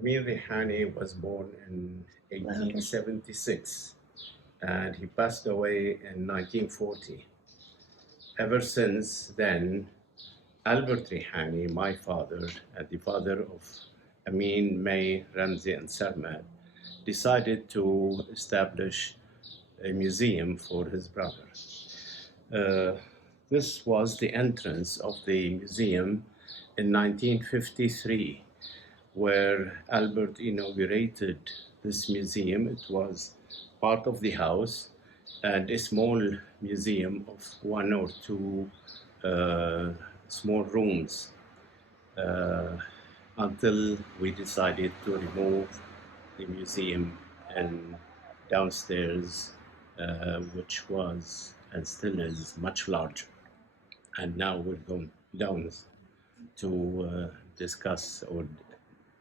Ameen Rihani was born in 1876 and he passed away in 1940. Ever since then, Albert Rihani, my father, and the father of Ameen, May, Ramzi, and Sarmad, decided to establish a museum for his brother. Uh, this was the entrance of the museum in 1953, where Albert inaugurated this museum. It was part of the house and a small museum of one or two uh, small rooms uh, until we decided to remove the museum and downstairs, which was and still is much larger. And now we're going down to discuss or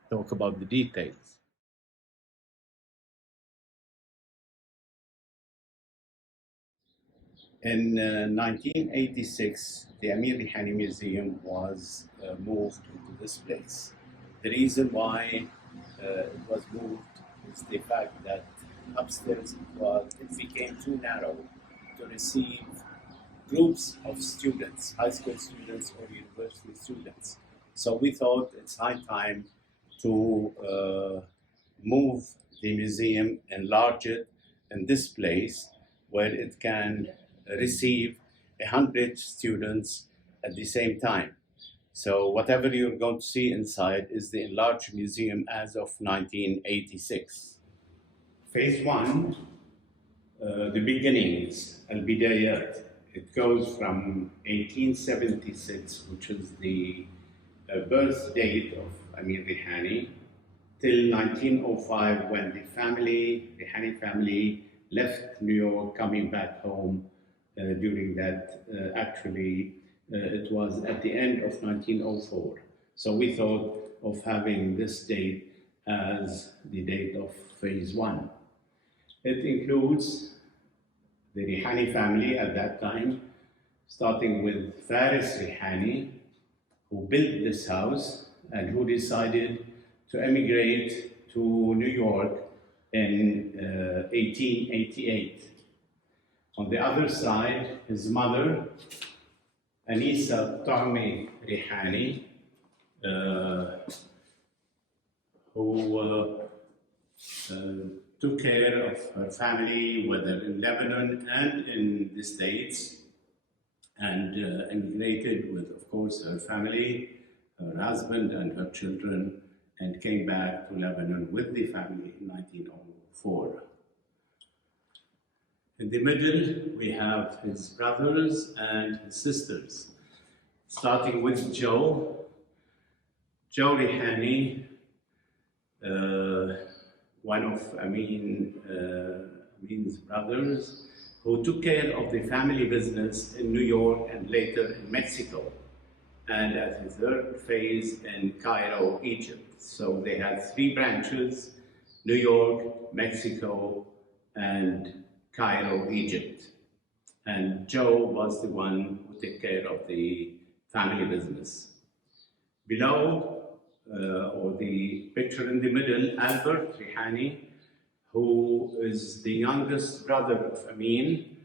talk about the details. In 1986, the Amir Rihani Museum was moved into this place. The reason why it was moved is the fact that upstairs it became too narrow to receive groups of students, high school students or university students. So we thought it's high time to move the museum, enlarge it in this place where it can receive 100 students at the same time. So whatever you're going to see inside is the enlarged museum as of 1986. Phase one, the beginnings, al-bidayat. It goes from 1876, which is the birth date of Amir Rihani, till 1905 when the Rihani family left New York, coming back home during that. It was at the end of 1904. So we thought of having this date as the date of phase one. It includes the Rihani family at that time, starting with Faris Rihani, who built this house and who decided to emigrate to New York in 1888. On the other side, his mother, Anisa Ta'mi Rihani, who took care of her family, whether in Lebanon and in the States, and immigrated with, of course, her family, her husband, and her children, and came back to Lebanon with the family in 1904. In the middle, we have his brothers and his sisters, starting with Joe Rihani, one of Ameen's brothers, who took care of the family business in New York and later in Mexico, and at the third phase in Cairo, Egypt. So they had three branches: New York, Mexico, and Cairo, Egypt. And Joe was the one who took care of the family business. Below, or the picture in the middle, Albert Rihani, who is the youngest brother of Ameen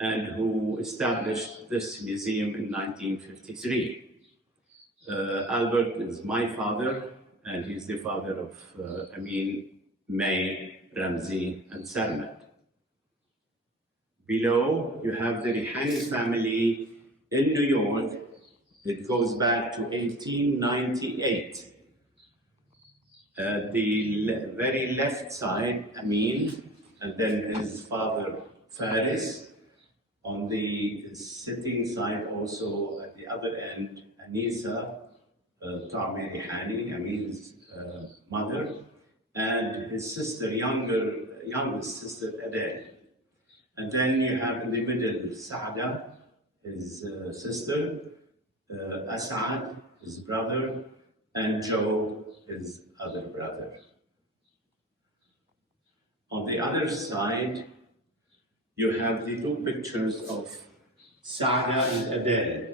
and who established this museum in 1953. Albert is my father, and he's the father of Ameen, May, Ramzi, and Sarmad. Below, you have the Rihani family in New York. It goes back to 1898. The very left side, Ameen, and then his father, Faris. On the sitting side, also at the other end, Anisa Ta'mi Rihani, Ameen's mother, and his sister, youngest sister, Adele. And then you have in the middle, Saada, his sister, Asad, his brother, and Joe, his other brother. On the other side, you have the two pictures of Saada and Adele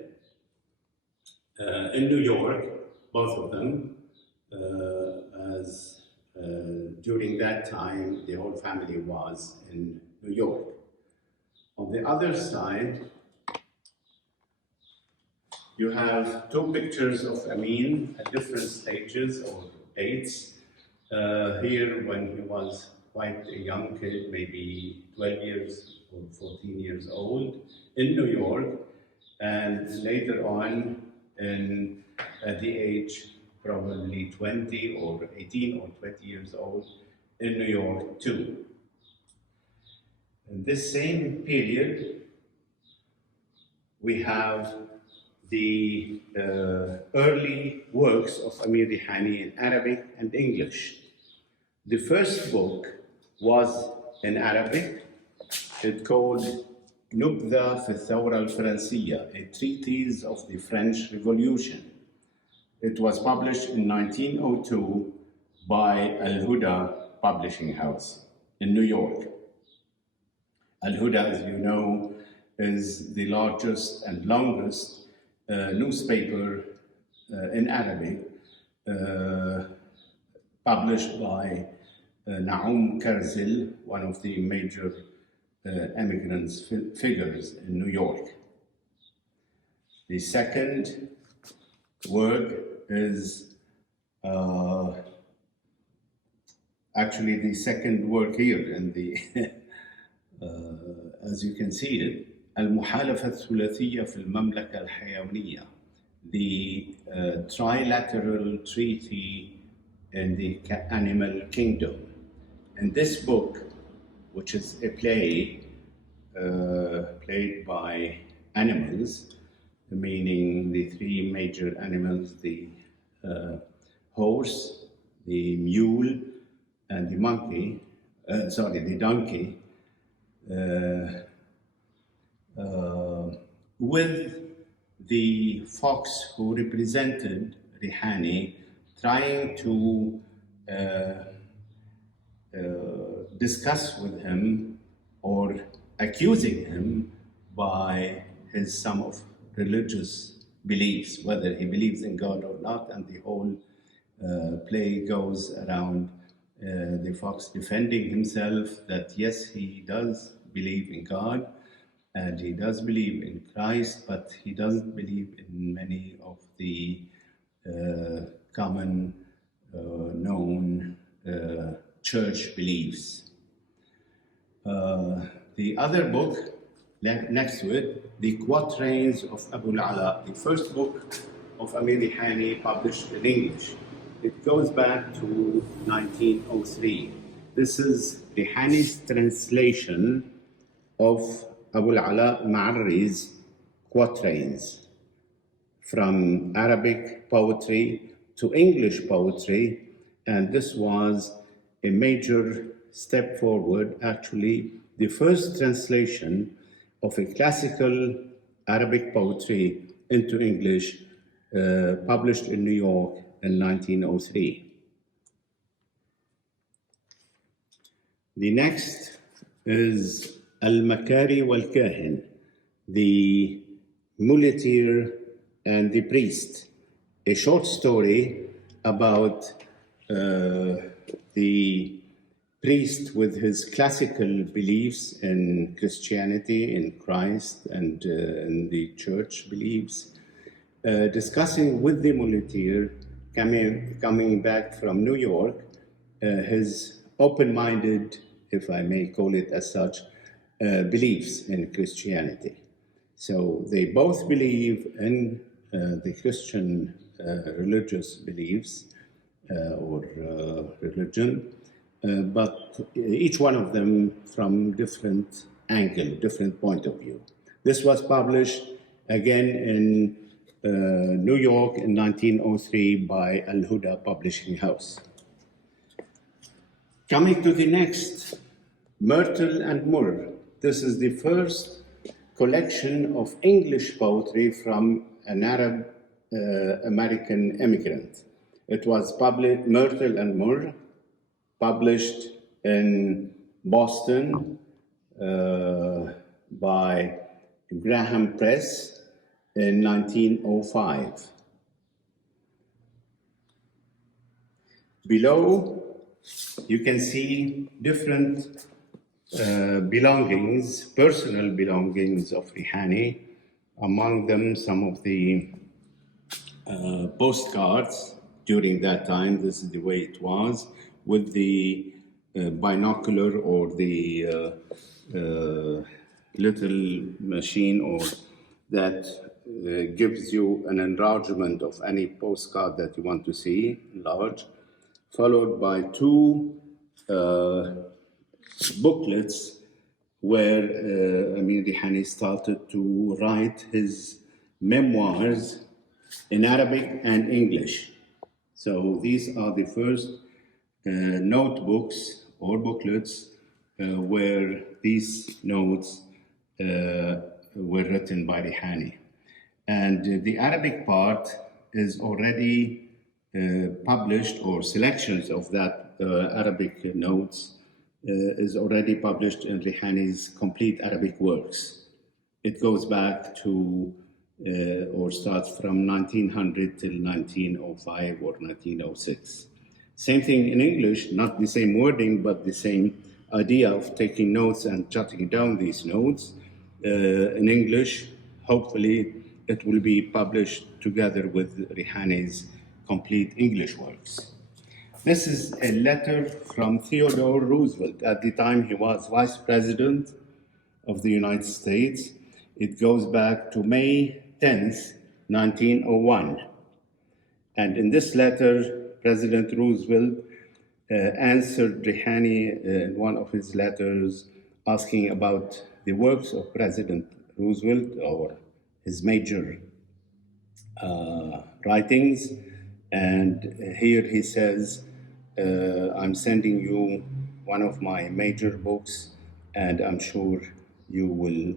in New York, both of them, as during that time, the whole family was in New York. On the other side, you have two pictures of Ameen at different stages or dates. Here, when he was quite a young kid, maybe 12 years or 14 years old, in New York, and later on, at the age probably 20 or 18 or 20 years old, in New York too. In this same period, we have the early works of Ameen Rihani in Arabic and English. The first book was in Arabic. It's called نبذة في الثورة الفرنسية, a treatise of the French Revolution. It was published in 1902 by Al-Huda Publishing House in New York. Al-Huda, as you know, is the largest and longest newspaper in Arabic, published by Naum Karzil, one of the major immigrants figures in New York. The second work is actually the second work here in the as you can see it, المحالفة الثلاثية في المملكة الحيوانية, the trilateral treaty in the animal kingdom. And this book, which is a play played by animals, meaning the three major animals, the horse, the mule, and the monkey, the donkey, with the fox who represented Rihani trying to discuss with him or accusing him by his some of religious beliefs, whether he believes in God or not, and the whole play goes around the fox defending himself that yes, he does believe in God and he does believe in Christ, but he doesn't believe in many of the common known church beliefs. The other book next to it, the Quatrains of Abu al-Ala, the first book of Ameen Rihani published in English. It goes back to 1903. This is Rihani's translation of Abu al-Ala Ma'arri's Quatrains from Arabic poetry to English poetry, and this was a major step forward, actually the first translation of a classical Arabic poetry into English, published in New York in 1903. The next is Al-Makari wal-Kahin, the muleteer and the priest, a short story about the priest with his classical beliefs in Christianity, in Christ, and in the church beliefs, discussing with the muleteer coming back from New York, his open-minded, if I may call it as such, beliefs in Christianity. So they both believe in the Christian religious beliefs or religion, but each one of them from different angle, different point of view. This was published again in New York in 1903 by Al-Huda Publishing House. Coming to the next, Myrtle and Myrrh. This is the first collection of English poetry from an Arab American immigrant. It was published, Myrtle and Myrrh, published in Boston by Graham Press in 1905. Below you can see different belongings, personal belongings of Rihani. Among them, some of the postcards during that time. This is the way it was, with the binocular or the little machine or that gives you an enlargement of any postcard that you want to see large, followed by two booklets where Ameen Rihani started to write his memoirs in Arabic and English. So these are the first notebooks or booklets where these notes were written by Rihani. And the Arabic part is already published, or selections of that Arabic notes is already published in Rihani's complete Arabic works. It goes back to or starts from 1900 till 1905 or 1906. Same thing in English, not the same wording, but the same idea of taking notes and jotting down these notes. In English, hopefully it will be published together with Rihani's complete English works. This is a letter from Theodore Roosevelt. At the time he was Vice President of the United States. It goes back to May 10th, 1901. And in this letter, President Roosevelt answered Rihani in one of his letters asking about the works of President Roosevelt or his major writings. And here he says, I'm sending you one of my major books, and I'm sure you will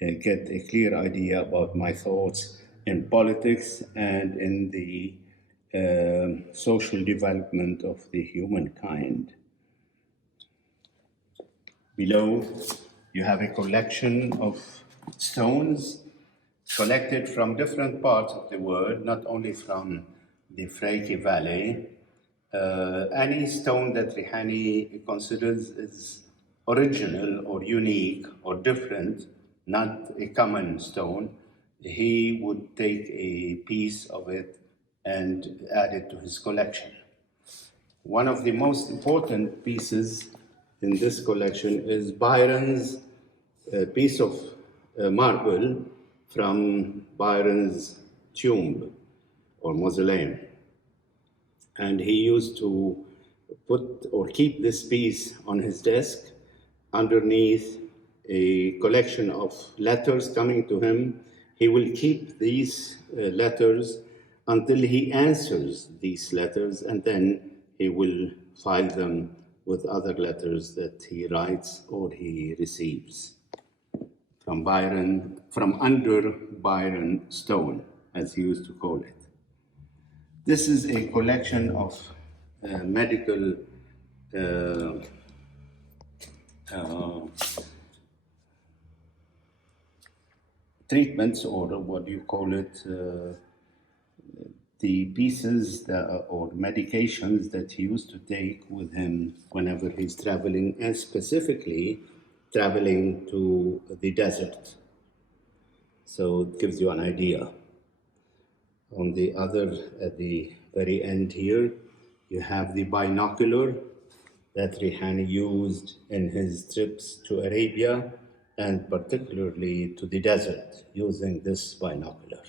get a clear idea about my thoughts in politics and in the social development of the humankind. Below, you have a collection of stones collected from different parts of the world, not only from the Freki Valley. Any stone that Rihani considers is original or unique or different, not a common stone, he would take a piece of it and add it to his collection. One of the most important pieces in this collection is Byron's piece of marble from Byron's tomb or mausoleum. And he used to put or keep this piece on his desk underneath a collection of letters coming to him. He will keep these letters until he answers these letters, and then he will file them with other letters that he writes or he receives from Byron, from under Byron stone, as he used to call it. This is a collection of medical treatments, or what do you call it, the pieces or medications that he used to take with him whenever he's traveling, and specifically traveling to the desert. So it gives you an idea. On the other, at the very end here, you have the binocular that Rihani used in his trips to Arabia, and particularly to the desert, using this binocular.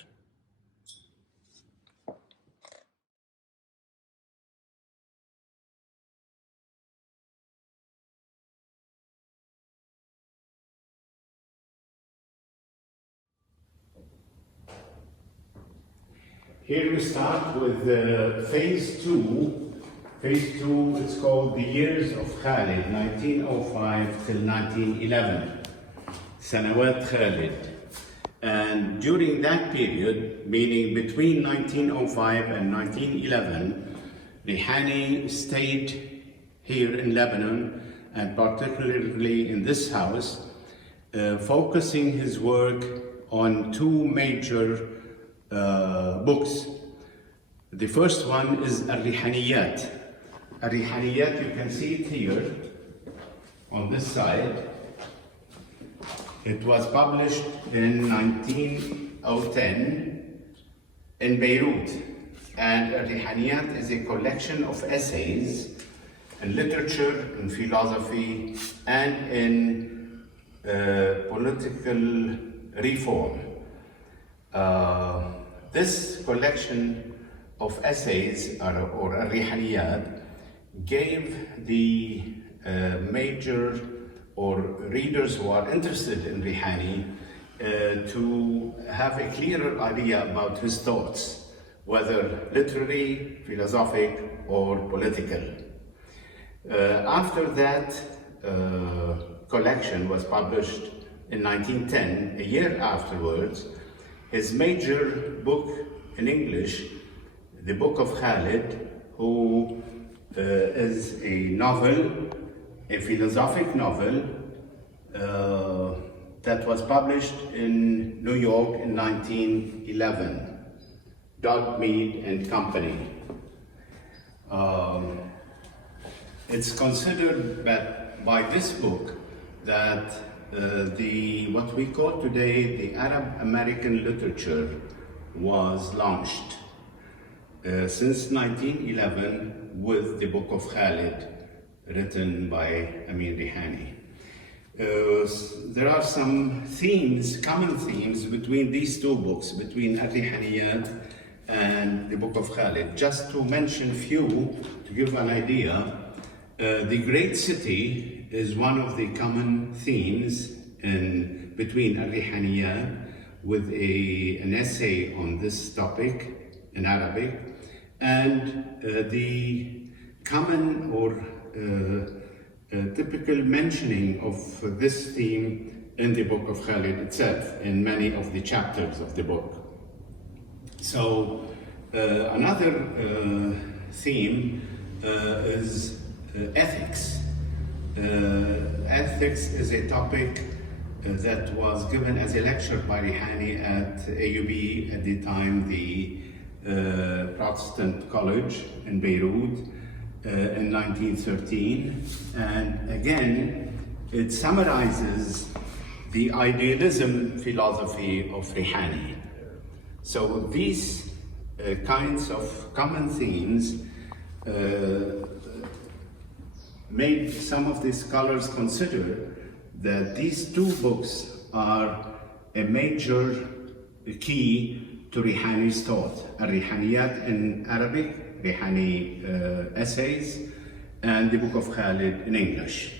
Here we start with phase two. Phase two is called the Years of Khaled, 1905 till 1911. Sanawat Khaled. And during that period, meaning between 1905 and 1911, Rihani stayed here in Lebanon, and particularly in this house, focusing his work on two major books. The first one is Al-Rihaniyat, Rihaniyat, you can see it here on this side. It was published in 1910 in Beirut. And Rihaniyat is a collection of essays in literature, in philosophy, and in political reform. This collection of essays, or Rihaniyat, gave the major or readers who are interested in Rihani to have a clearer idea about his thoughts, whether literary, philosophic, or political. After that collection was published in 1910, a year afterwards, his major book in English, the Book of Khaled, who is a novel, a philosophic novel that was published in New York in 1911, Dodd, Mead and Company. It's considered that by this book that what we call today the Arab American literature was launched since 1911 with the Book of Khaled, written by Ameen Rihani. There are some themes, common themes between these two books, between Rihaniyat and the Book of Khaled. Just to mention a few, to give an idea, the great city is one of the common themes between Rihaniyat, with an essay on this topic in Arabic, and the common or typical mentioning of this theme in the Book of Khaled itself, in many of the chapters of the book. So another theme is ethics. Ethics is a topic that was given as a lecture by Rihani at AUB, at the time the Protestant College in Beirut, in 1913. And again, it summarizes the idealism philosophy of Rihani. So these kinds of common themes made some of the scholars consider that these two books are a major key to Rihani's thought. Rihaniyat in Arabic, Rihani essays, and the Book of Khaled in English.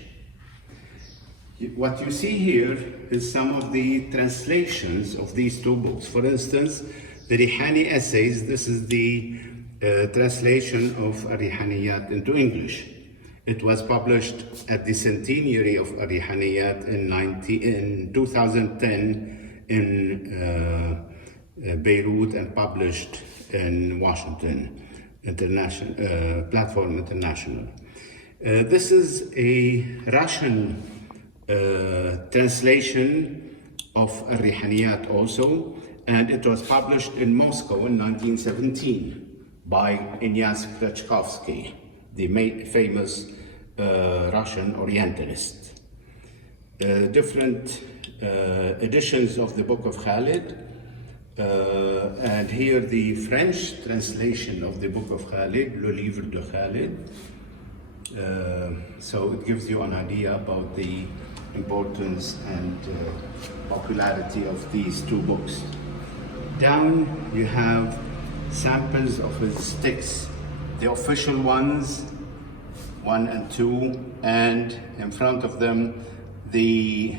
What you see here is some of the translations of these two books. For instance, the Rihani essays, this is the translation of Rihaniyat into English. It was published at the centenary of Rihaniyat in 2010 in Beirut, and published in Washington, Platform International. This is a Russian translation of Rihaniyat also, and it was published in Moscow in 1917 by Inyas Krachkovsky, the famous Russian Orientalist. Different editions of the Book of Khaled, and here the French translation of the Book of Khaled, Le Livre de Khaled. So it gives you an idea about the importance and popularity of these two books. Down you have samples of his texts, the official ones, 1 and 2, and in front of them the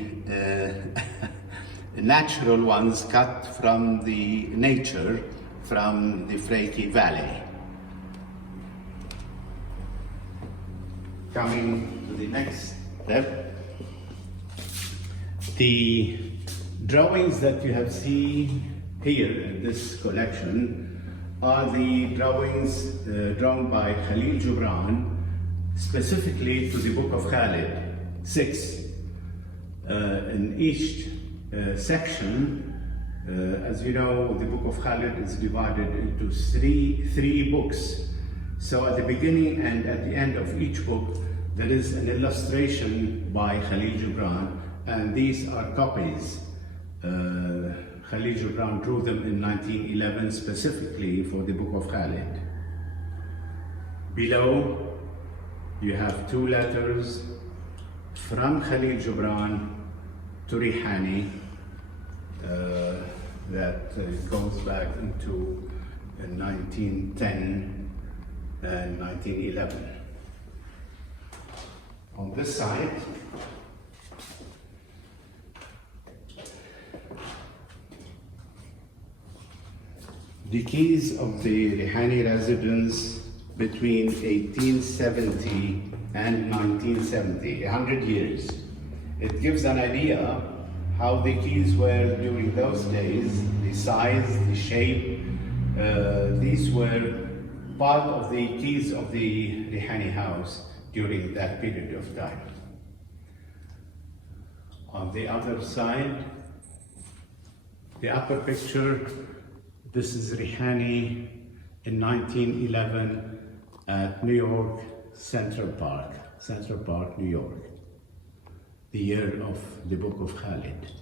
natural ones cut from the nature, from the Freki Valley. Coming to the next step, the drawings that you have seen here in this collection are the drawings drawn by Khalil Gibran specifically to the Book of Khaled, 6. In each section, as you know, the Book of Khaled is divided into three books. So at the beginning and at the end of each book, there is an illustration by Khalil Gibran, and these are copies. Khalil Gibran drew them in 1911 specifically for the Book of Khaled. Below, you have two letters from Khalil Gibran to Rihani that goes back into 1910 and 1911. On this side, the keys of the Rihani residence between 1870 and 1970, 100 years. It gives an idea how the keys were during those days, the size, the shape. These were part of the keys of the Rihani house during that period of time. On the other side, the upper picture, this is Rihani in 1911 at New York Central Park, New York, the year of the Book of Khaled.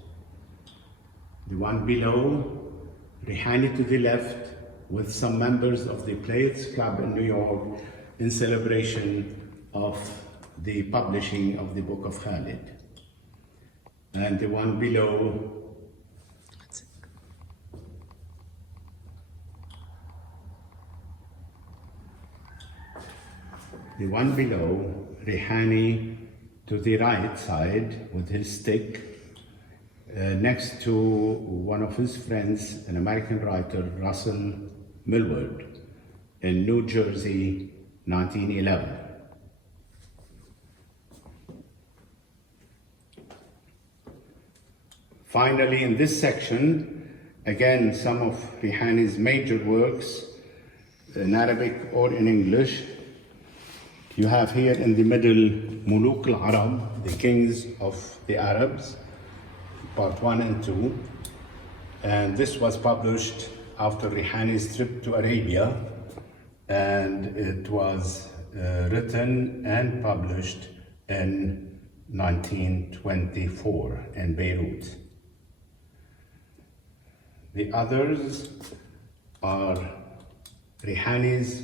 The one below, Rihani to the left, with some members of the Players Club in New York in celebration of the publishing of the Book of Khaled. And the one below, Rihani to the right side with his stick, next to one of his friends, an American writer, Russell Millward, in New Jersey, 1911. Finally, in this section, again, some of Rihani's major works, in Arabic or in English. You have here in the middle, Muluk al-Arab, the kings of the Arabs, part 1 and 2. And this was published after Rihani's trip to Arabia, and it was written and published in 1924 in Beirut. The others are Rihani's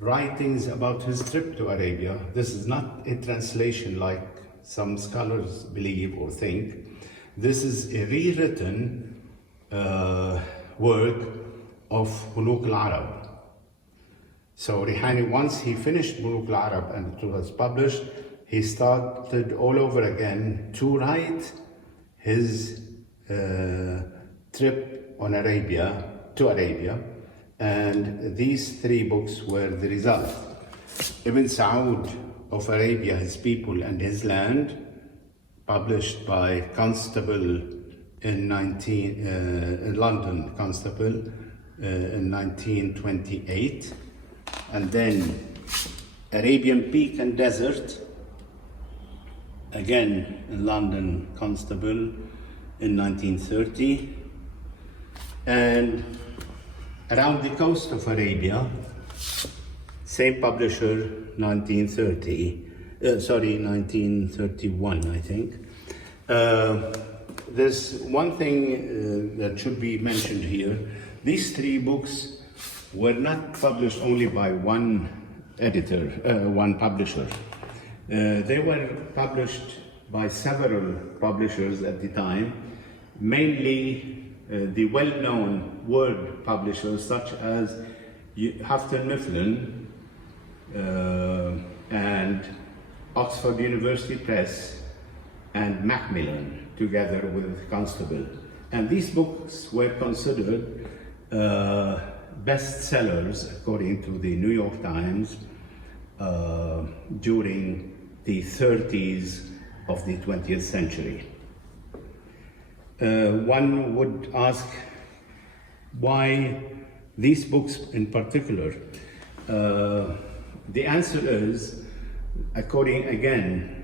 writings about his trip to Arabia. This is not a translation like some scholars believe or think. This is a rewritten work of Muluk al-Arab. So Rihani, once he finished Muluk al-Arab and it was published, he started all over again to write his trip on Arabia, to Arabia, and these 3 books were the result. Ibn Saud of Arabia, His People and His Land, published by Constable in London, Constable in 1928, and then Arabian Peak and Desert, again in London, Constable in 1930, and Around the Coast of Arabia, same publisher, 1931, I think. There's one thing that should be mentioned here. These 3 books were not published only by one editor, one publisher. They were published by several publishers at the time, mainly the well-known word publishers such as Houghton Mifflin and Oxford University Press and Macmillan, together with Constable. And these books were considered bestsellers, according to the New York Times, during the 30s of the 20th century. One would ask why these books in particular. The answer is, according again,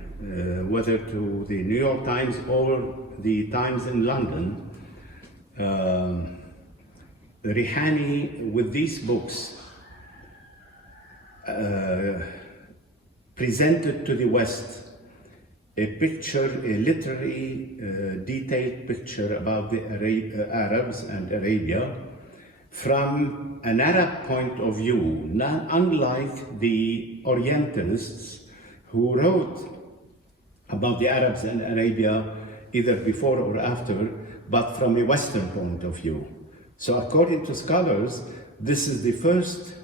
whether to the New York Times or the Times in London, Rihani with these books presented to the West a picture, a literary, detailed picture about the Arabs and Arabia from an Arab point of view, unlike the Orientalists who wrote about the Arabs and Arabia either before or after, but from a Western point of view. So according to scholars, this is the first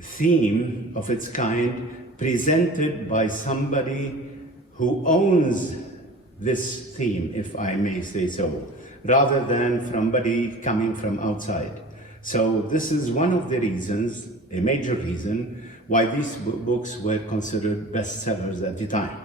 theme of its kind presented by somebody who owns this theme, if I may say so, rather than somebody coming from outside. So this is one of the reasons, a major reason, why these books were considered bestsellers at the time.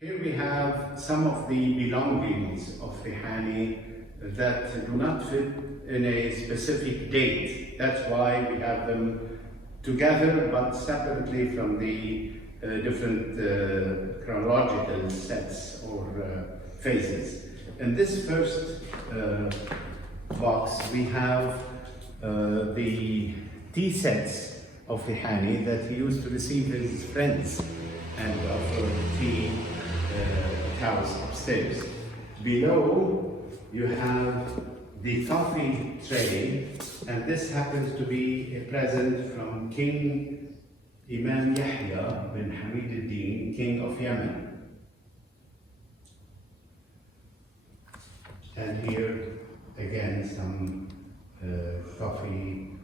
Here we have some of the belongings of Rihani that do not fit in a specific date. That's why we have them together but separately from the different chronological sets or phases. In this first box we have the tea sets of Rihani that he used to receive his friends and offer tea house upstairs. Below you have the coffee tray, and this happens to be a present from King Imam Yahya bin Hamid al-Din, King of Yemen. And here again some coffee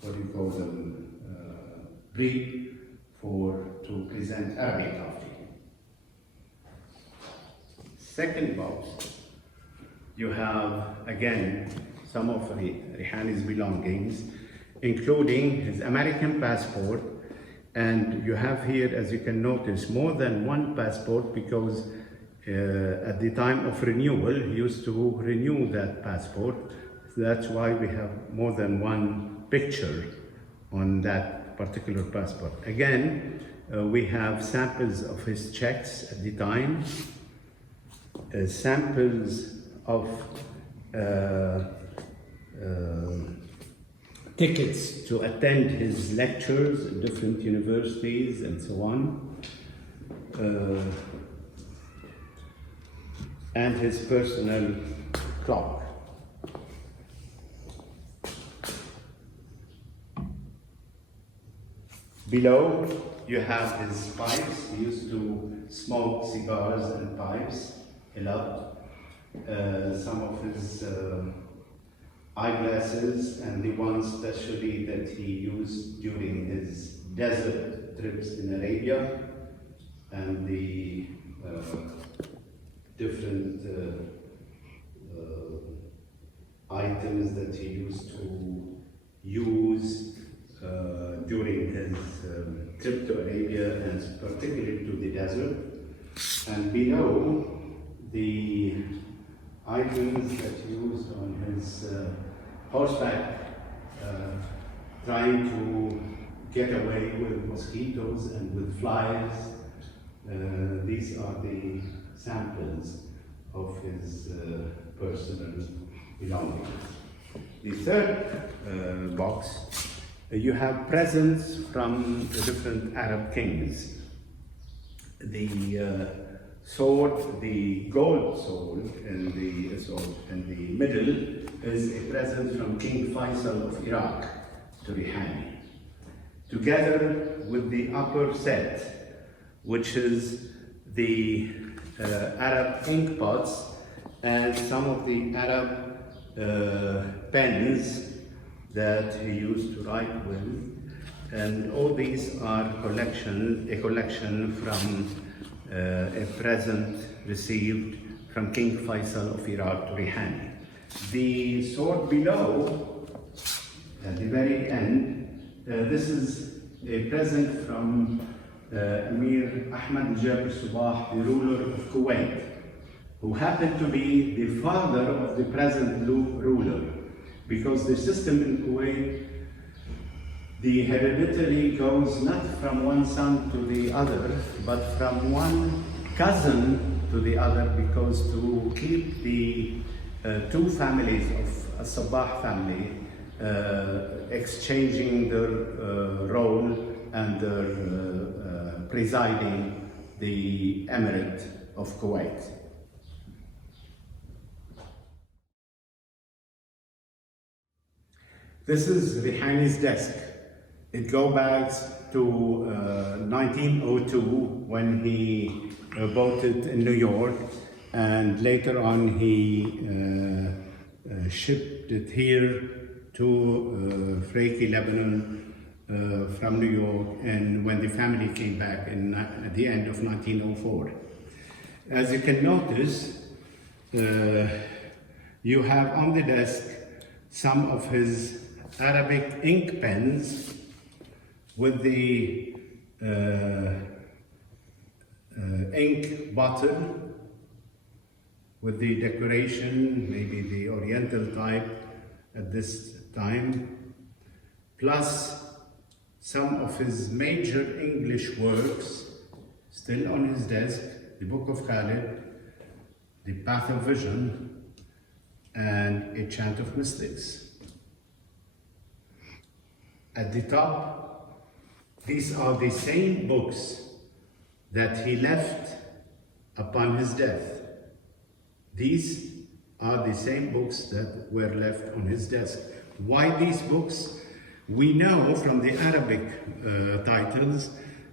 what do you call them, breed to present Arabic coffee. Second box, you have again some of Rihani's belongings, including his American passport, and you have here, as you can notice, more than one passport because at the time of renewal, he used to renew that passport. That's why we have more than one picture on that particular passport. Again, we have samples of his checks at the time, samples of tickets to attend his lectures at different universities and so on, and his personal clock. Below, you have his pipes. He used to smoke cigars and pipes a lot. Some of his eyeglasses, and the one especially that he used during his desert trips in Arabia, and the different items that he used to use during his trip to Arabia, and particularly to the desert. And below, the items that he used on his horseback, trying to get away with mosquitoes and with flies. These are the samples of his personal belongings. The third box, you have presents from the different Arab kings. The sword, the gold sword in the middle is a present from King Faisal of Iraq to Rihani, together with the upper set, which is the Arab ink pots and some of the Arab pens that he used to write with. And all these are a collection from a present received from King Faisal of Iraq to Rihani. The sword below, at the very end, this is a present from Amir Ahmad Jabir Subah, the ruler of Kuwait, who happened to be the father of the present ruler, because the system in Kuwait, the hereditary goes not from one son to the other, but from one cousin to the other, because to keep the two families of a Sabah family exchanging their role and their presiding the Emirate of Kuwait. This is Rihani's desk. It goes back to 1902 when he voted in New York, and later on he shipped it here to Freki, Lebanon, from New York, and when the family came back at the end of 1904. As you can notice, you have on the desk some of his Arabic ink pens with the ink bottle, with the decoration, maybe the Oriental type at this time, plus some of his major English works still on his desk: the Book of Khaled, the Path of Vision, and A Chant of Mystics. At the top, these are the same books that he left upon his death. These are the same books that were left on his desk. Why these books? We know from the Arabic titles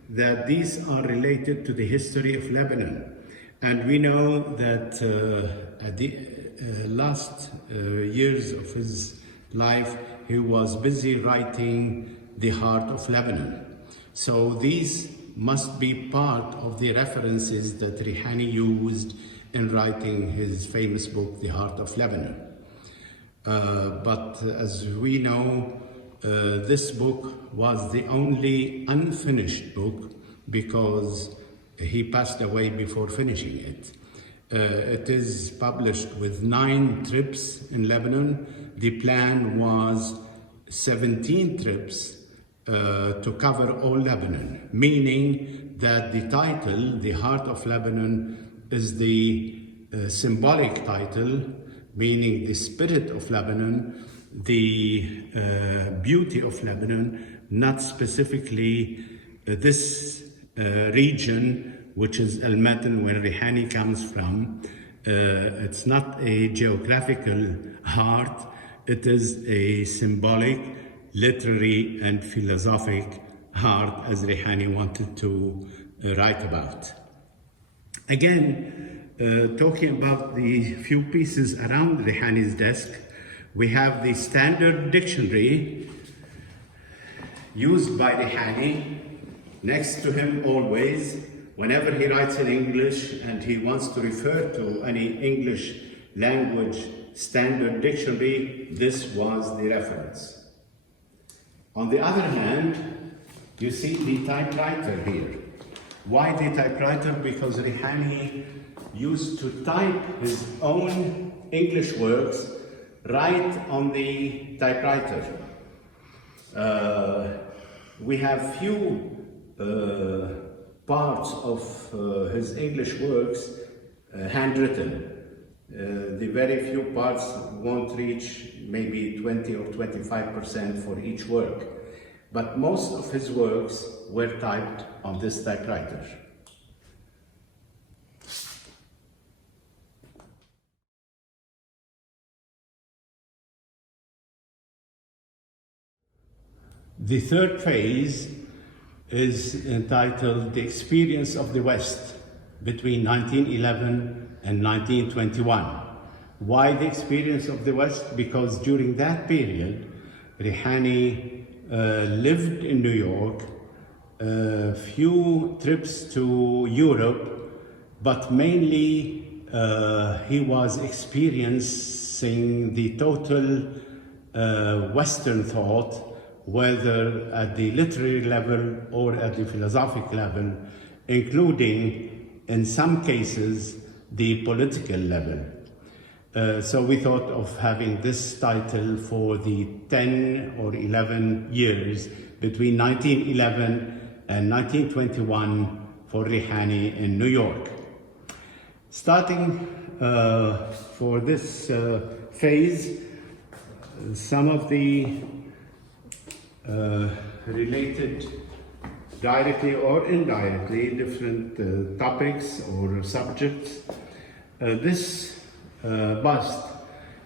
that these are related to the history of Lebanon. And we know that at the last years of his life, he was busy writing The Heart of Lebanon. So these must be part of the references that Rihani used in writing his famous book, The Heart of Lebanon. But as we know, this book was the only unfinished book because he passed away before finishing it. It is published with 9 trips in Lebanon. The plan was 17 trips to cover all Lebanon, meaning that the title, The Heart of Lebanon, is the symbolic title, meaning the spirit of Lebanon, the beauty of Lebanon, not specifically this region, which is Al-Matan, where Rihani comes from. It's not a geographical heart, it is a symbolic, literary, and philosophic heart, as Rihani wanted to write about. Again, talking about the few pieces around Rihani's desk, we have the standard dictionary used by Rihani next to him always. Whenever he writes in English and he wants to refer to any English language standard dictionary, this was the reference. On the other hand, you see the typewriter here. Why the typewriter? Because Rihani used to type his own English works right on the typewriter. We have few parts of his English works handwritten. The very few parts won't reach maybe 20 or 25% for each work. But most of his works were typed on this typewriter. The third phase is entitled The Experience of the West between 1911 and 1921. Why the experience of the West? Because during that period, Rihani lived in New York, a few trips to Europe, but mainly he was experiencing the total Western thought, whether at the literary level or at the philosophic level, including, in some cases, the political level. So we thought of having this title for the 10 or 11 years between 1911 and 1921 for Rihani in New York. Starting for this phase, some of the related directly or indirectly different topics or subjects. This bust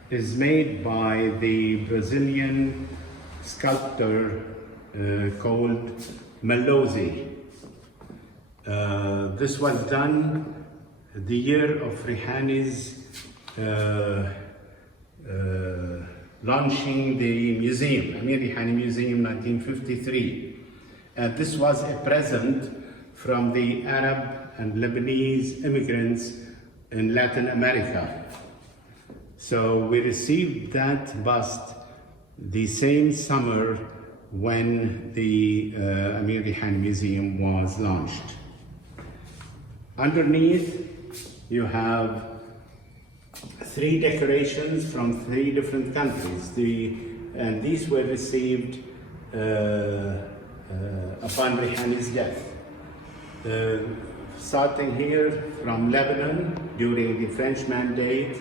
is made by the Brazilian sculptor called Malozzi. This was done the year of Rihani's launching the museum, Ameen Rihani Museum, 1953. This was a present from the Arab and Lebanese immigrants in Latin America. So we received that bust the same summer when the Ameen Rihani Museum was launched. Underneath, you have 3 decorations from 3 different countries. And these were received upon Rihani's death. Starting here from Lebanon during the French Mandate,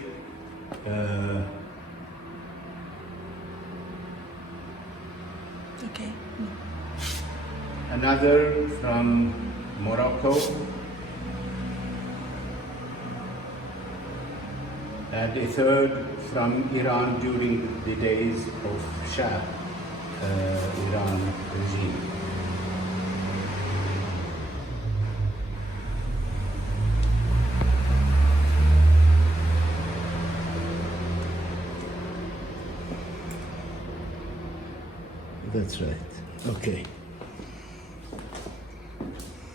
okay. Another from Morocco, and a third from Iran during the days of Shah Iran regime. That's right. Okay.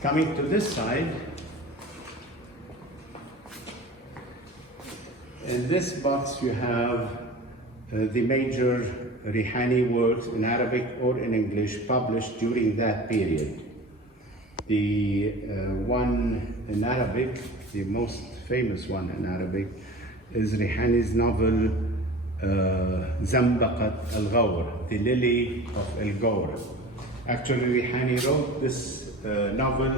Coming to this side, in this box you have the major Rihani works in Arabic or in English published during that period. The one in Arabic, the most famous one in Arabic, is Rihani's novel Zambaqat al-Ghawr, the Lily of al-Ghawr. Actually, Rihani wrote this novel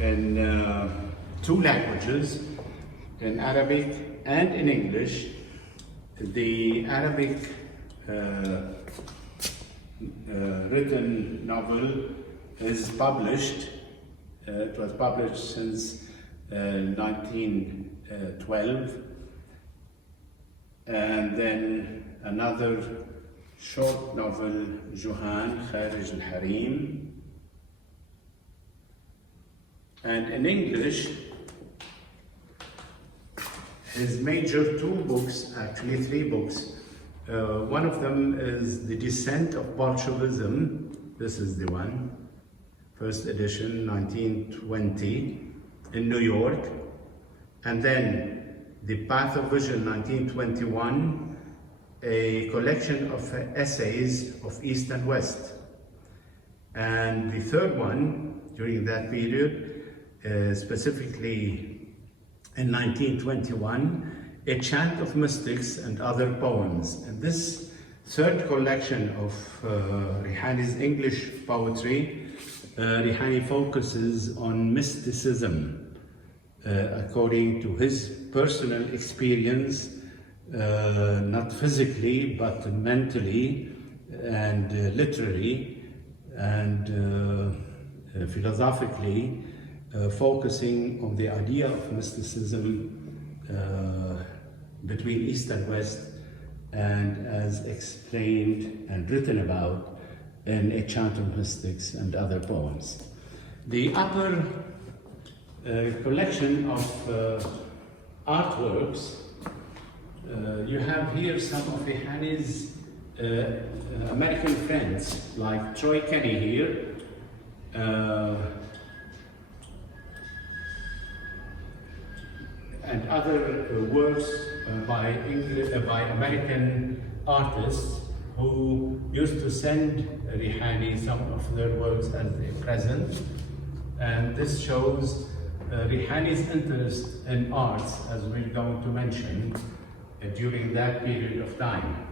in 2 languages, in Arabic and in English. The Arabic written novel is published. It was published since 1912. And then another short novel, Juhan Kharij al-Harim. And in English, his major 2 books, actually 3 books. One of them is The Descent of Bolshevism. This is the one. First edition, 1920, in New York. And then The Path of Vision, 1921, a collection of essays of East and West. And the third one, during that period, specifically in 1921, A Chant of Mystics and Other Poems. And this third collection of Rihani's English poetry, Rihani focuses on mysticism, according to his personal experience, not physically, but mentally and literally and philosophically, focusing on the idea of mysticism between East and West, and as explained and written about in A Chant of Mystics and Other Poems. The upper collection of artworks, you have here some of Rihani's American friends like Troy Kenny here, and other works by American artists who used to send Rihani some of their works as a present. And this shows Rihani's interest in arts, as we're going to mention, during that period of time.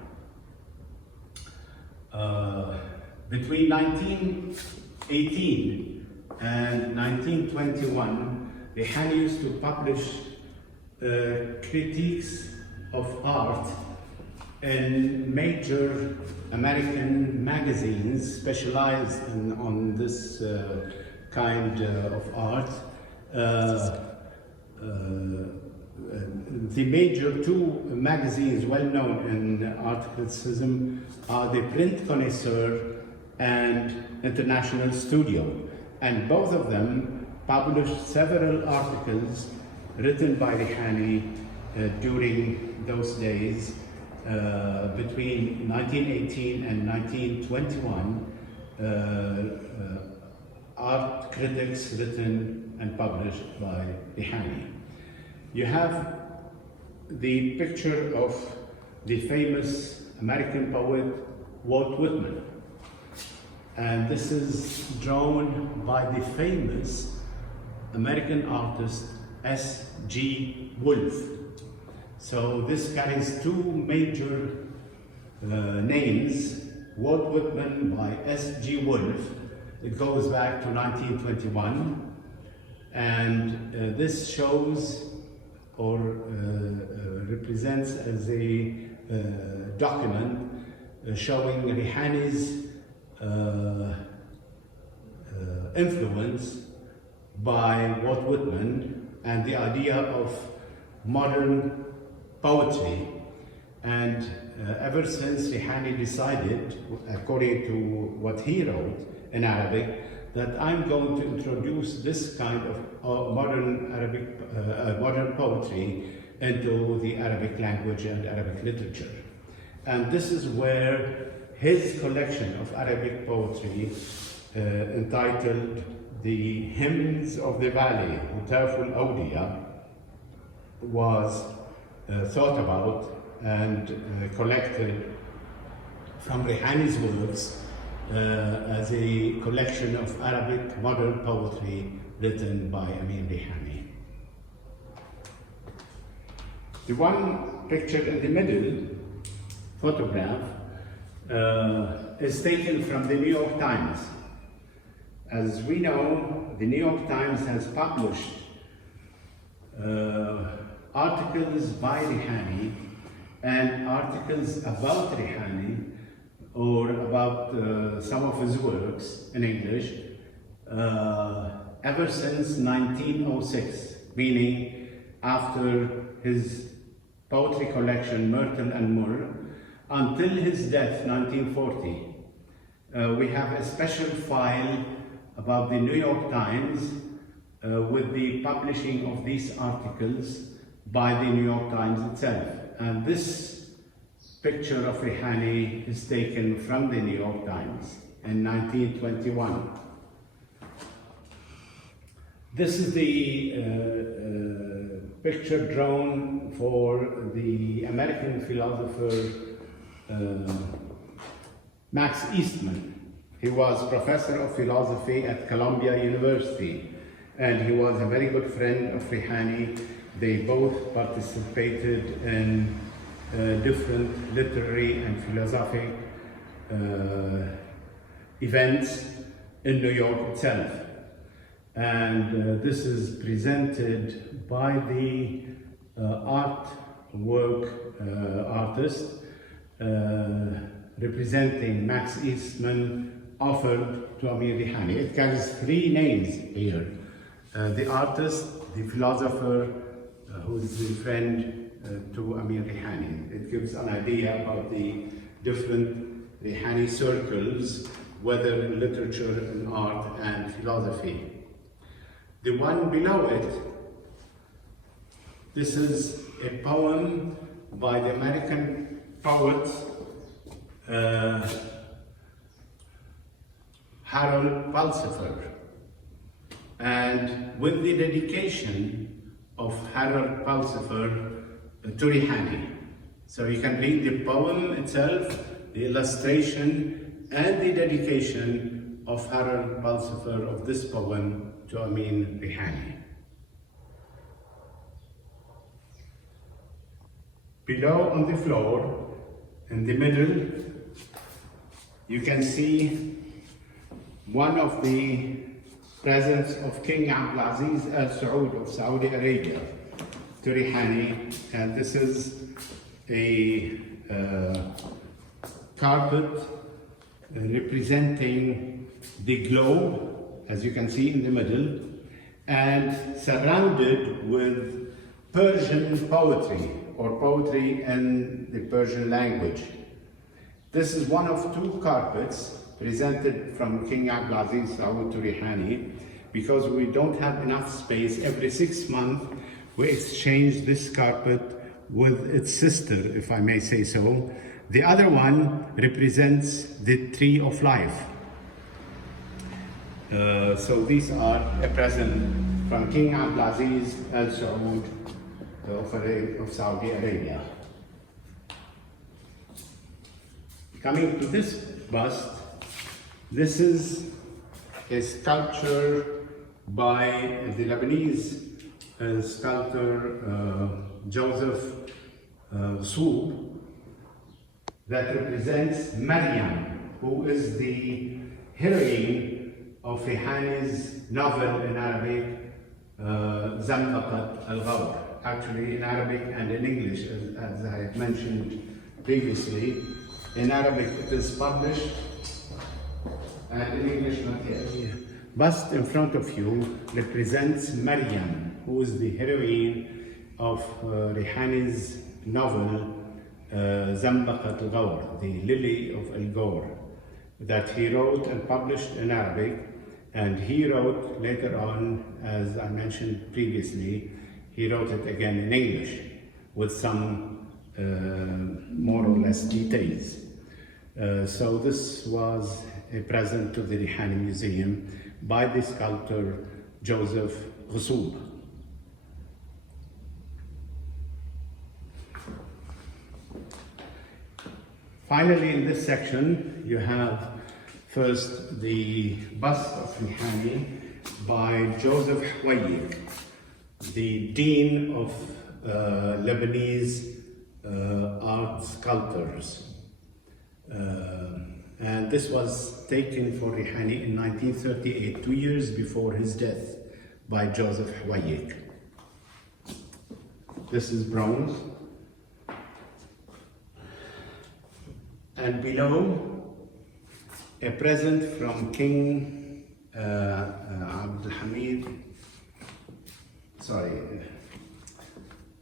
Between 1918 and 1921, Rihani used to publish critiques of art in major American magazines specialized on this kind of art. The major two magazines well known in art criticism are the Print Connoisseur and International Studio, and both of them published several articles written by Rihani during those days, between 1918 and 1921, art critics written and published by Rihani. You have the picture of the famous American poet Walt Whitman, and this is drawn by the famous American artist S.G. Wolfe. So this carries two major names, Walt Whitman by S.G. Wolfe. It goes back to 1921, and this shows or represents as a document showing Rihani's influence by Walt Whitman and the idea of modern poetry. And ever since Rihani decided, according to what he wrote in Arabic, that I'm going to introduce this kind of modern poetry into the Arabic language and Arabic literature. And this is where his collection of Arabic poetry entitled The Hymns of the Valley, Hutaf al-Awliya, was thought about and collected from Rihani's works as a collection of Arabic modern poetry written by Ameen Rihani. The one picture in the middle, photograph, is taken from the New York Times. As we know, the New York Times has published articles by Rihani and articles about Rihani or about some of his works in English ever since 1906, meaning after his poetry collection Myrtle and Myrrh until his death 1940. We have a special file about the New York Times with the publishing of these articles by the New York Times itself. And this picture of Rihani is taken from the New York Times in 1921. This is the picture drawn for the American philosopher Max Eastman. He was professor of philosophy at Columbia University, and he was a very good friend of Rihani. They both participated in different literary and philosophic events in New York itself. And this is presented by the artwork artist representing Max Eastman, offered to Ameen Rihani. It carries three names here. The artist, the philosopher, who is the friend to Ameen Rihani. It gives an idea about the different Rihani circles, whether in literature, in art, and philosophy. The one below it, this is a poem by the American poet uh, Harold Pulsifer. And with the dedication of Harold Pulsifer to Rihani. So you can read the poem itself, the illustration, and the dedication of Harold Pulsifer of this poem to Ameen Rihani. Below on the floor, in the middle, you can see one of the presents of King Abdulaziz Al Saud of Saudi Arabia to Rihani, and this is a carpet representing the globe, as you can see in the middle, and surrounded with Persian poetry, or poetry in the Persian language. This is one of two carpets presented from King Abdulaziz Saud to Rihani, because we don't have enough space. Every 6 months we exchange this carpet with its sister, if I may say so. The other one represents the tree of life. So these are a present from King Abdulaziz Al Saud of Saudi Arabia. Coming to this bust, this is a sculpture by the Lebanese sculptor Joseph Soub that represents Maryam, who is the heroine of Rihani's novel in Arabic, Zambaqat al-Ghawr. Actually in Arabic and in English, as I mentioned previously. In Arabic it is published, and in English not yet. Bust in front of you represents Maryam, who is the heroine of Rihani's novel Zambaqat al-Ghawr, the Lily of Al-Ghawr, that he wrote and published in Arabic, and he wrote later on, as I mentioned previously, he wrote it again in English with some more or less details. So this was a present to the Rihani Museum by the sculptor Joseph Soub. Finally, in this section, you have first the bust of Rihani by Joseph Hwayik, the Dean of Lebanese art sculptors. And this was taken for Rihani in 1938, 2 years before his death, by Joseph Hwayik. This is bronze. And below, a present from King Abdul Hamid,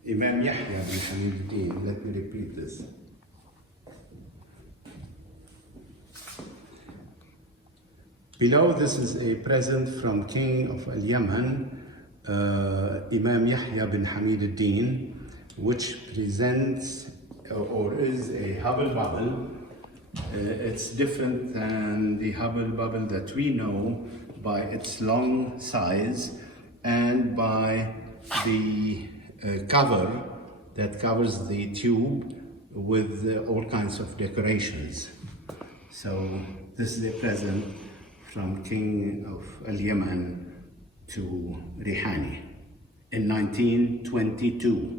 Imam Yahya bin Hamid al-Din. Let me repeat this. Below, this is a present from King of Al-Yemen, Imam Yahya bin Hamid al-Din, which presents or is a Hubble bubble. It's different than the Hubble bubble that we know by its long size and by the cover that covers the tube with all kinds of decorations. So this is a present from King of Al-Yemen to Rihani in 1922.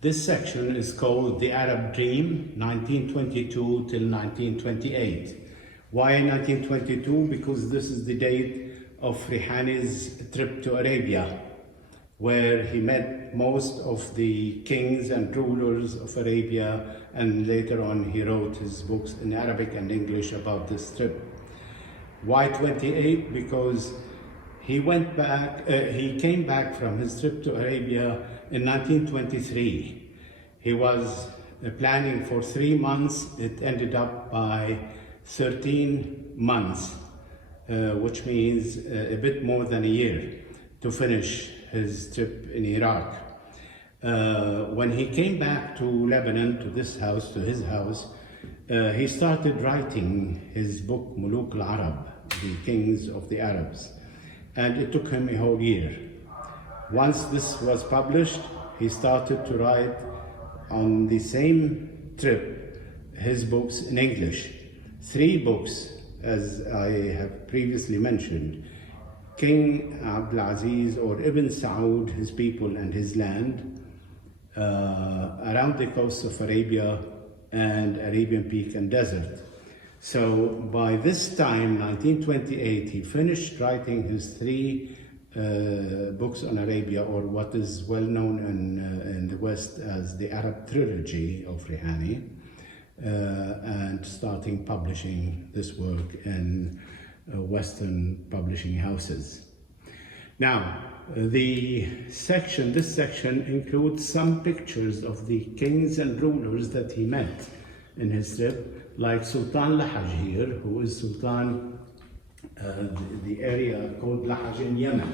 This section is called The Arab Dream, 1922 till 1928. Why 1922? Because this is the date of Rihani's trip to Arabia, where he met most of the kings and rulers of Arabia, and later on he wrote his books in Arabic and English about this trip. Why 28? Because he came back from his trip to Arabia in 1923. He was planning for 3 months. It ended up by 13 months. which means a bit more than a year to finish his trip in Iraq. When he came back to Lebanon, to this house, to his house, he started writing his book, Muluk al-Arab, the Kings of the Arabs. And it took him a whole year. Once this was published, he started to write on the same trip his books in English. 3 books, as I have previously mentioned: King Abdulaziz or Ibn Saud, his people and his land, around the coast of Arabia and Arabian Peak and Desert. So by this time, 1928, he finished writing his 3 books on Arabia, or what is well known in the West as the Arab trilogy of Rihani, and starting publishing this work in Western publishing houses. Now, this section includes some pictures of the kings and rulers that he met in his trip, like Sultan Lahaj here, who is Sultan, the area called Lahaj in Yemen,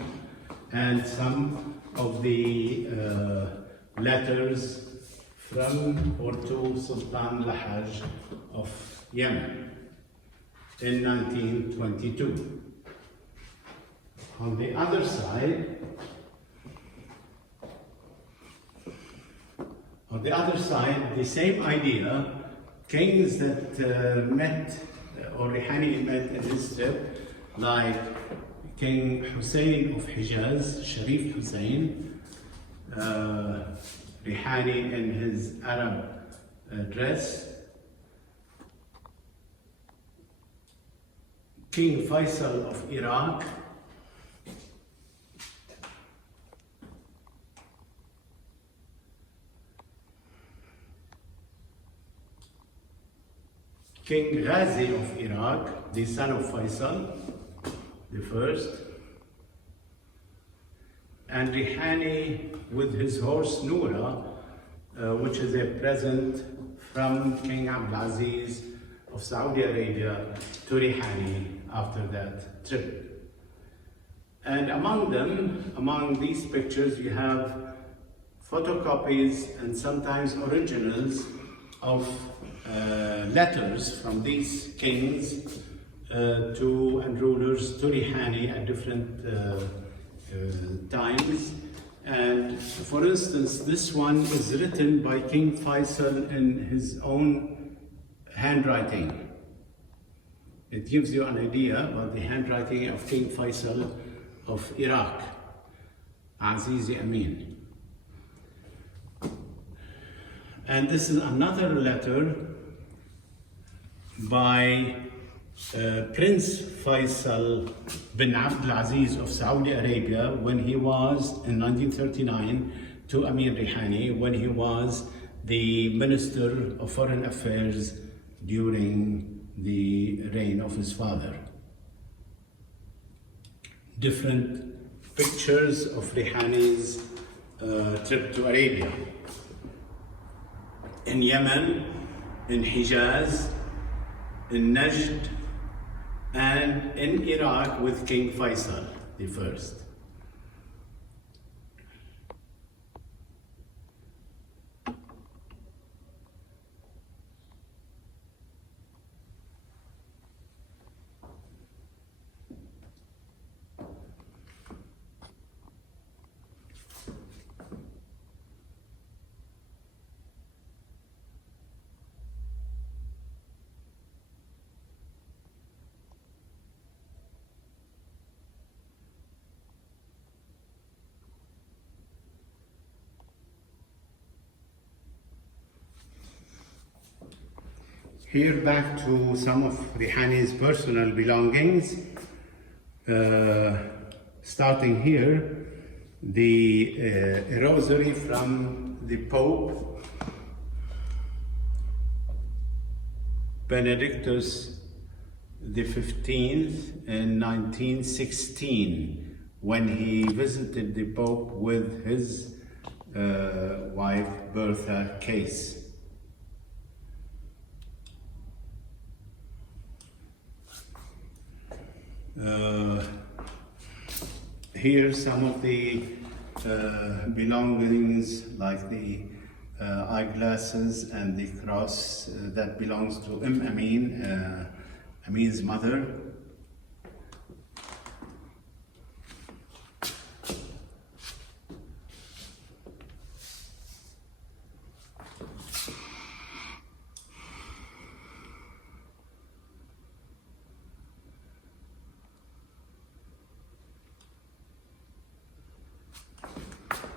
and some of the letters from or to Sultan Lahaj of Yemen in 1922. On the other side, the same idea, kings that met, or Rihani met in his trip, like King Hussein of Hijaz, Sharif Hussein, Rihani in his Arab dress, King Faisal of Iraq, King Ghazi of Iraq, the son of Faisal the first, and Rihani with his horse Noura, which is a present from King Abdulaziz of Saudi Arabia to Rihani after that trip. And among these pictures, you have photocopies and sometimes originals of letters from these kings and rulers to Rihani at different times. And for instance, this one is written by King Faisal in his own handwriting. It gives you an idea about the handwriting of King Faisal of Iraq, Azizi Ameen. And this is another letter by Prince Faisal bin Abdulaziz of Saudi Arabia when he was, in 1939, to Ameen Rihani when he was the Minister of Foreign Affairs during the reign of his father. Different pictures of Rihani's trip to Arabia. In Yemen, in Hijaz, in Najd, and in Iraq with King Faisal the first. Here back to some of Rihani's personal belongings. Starting here, the rosary from the Pope Benedictus the 15th in 1916, when he visited the Pope with his wife Bertha Case. Uh, Here some of the belongings like the eyeglasses and the cross that belongs to Ameen, Ameen's mother.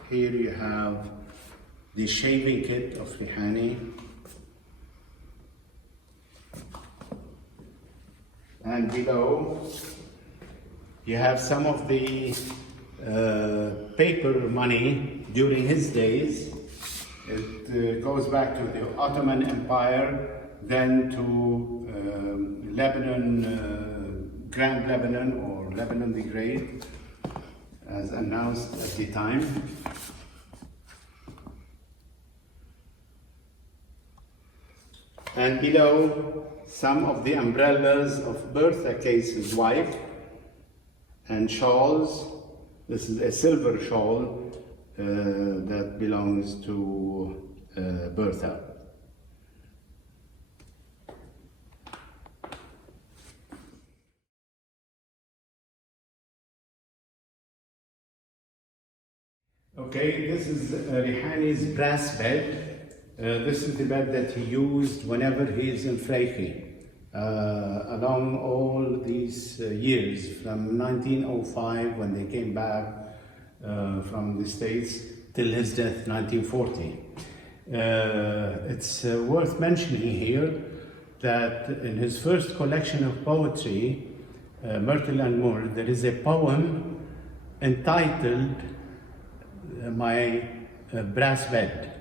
Here you have the shaving kit of Rihani, and below you have some of the paper money during his days. It goes back to the Ottoman Empire, then to Lebanon, Grand Lebanon, or Lebanon the Great, as announced at the time. And below, some of the umbrellas of Bertha Case's wife and shawls. This is a silver shawl that belongs to Bertha. Okay, this is Rihani's brass bed. This is the bed that he used whenever he is in Freiki. Along all these years, from 1905 when they came back from the States till his death, 1940. It's worth mentioning here that in his first collection of poetry, Myrtle and Moore, there is a poem entitled My Brass Bed.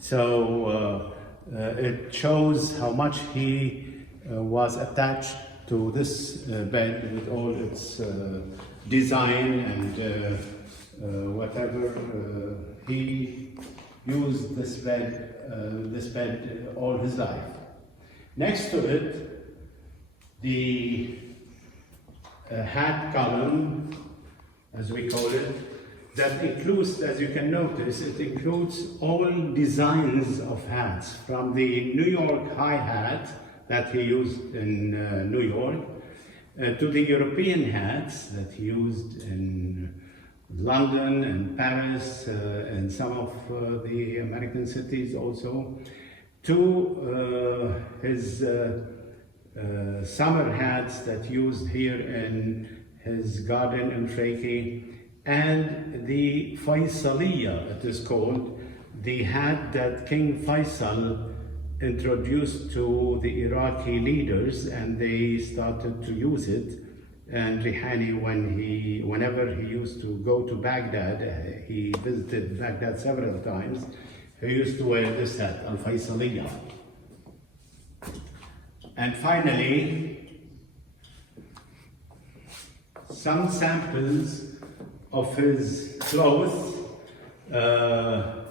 So it shows how much he was attached to this bed with all its design and whatever. He used this bed all his life. Next to it, the hat column, as we call it, that includes, as you can notice, it includes all designs of hats, from the New York high hat that he used in New York, to the European hats that he used in London and Paris and some of the American cities also, to his summer hats that he used here in his garden in Freiki, and the Faisaliya, it is called, the hat that King Faisal introduced to the Iraqi leaders, and they started to use it. And Rihani, whenever he used to go to Baghdad, he visited Baghdad several times, he used to wear this hat, Al-Faisaliya. And finally, some samples of his clothes,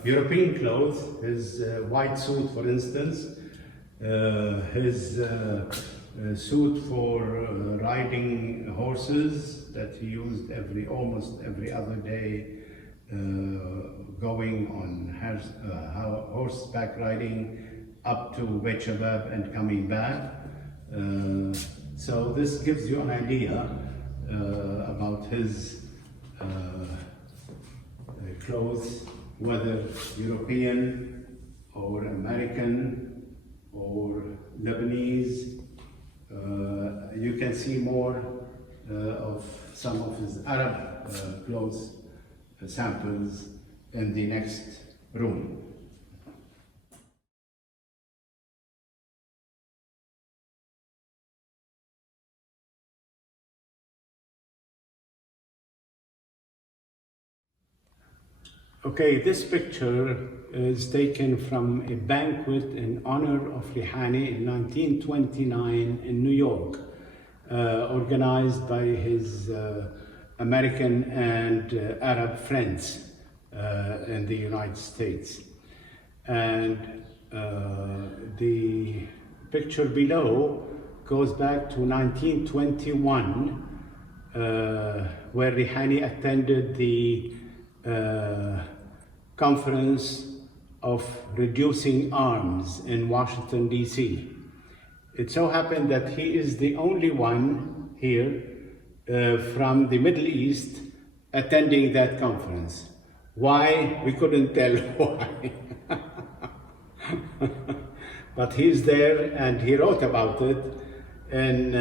European clothes, his white suit, for instance, his suit for riding horses that he used almost every other day, going on horseback riding up to Beit Shabab and coming back. So this gives you an idea about his clothes, whether European or American or Lebanese. You can see more of some of his Arab clothes samples in the next room. Okay, this picture is taken from a banquet in honor of Rihani in 1929 in New York, organized by his American and Arab friends in the United States. And the picture below goes back to 1921, where Rihani attended the conference of reducing arms in Washington, D.C. It so happened that he is the only one here from the Middle East attending that conference. Why? We couldn't tell why. But he's there and he wrote about it in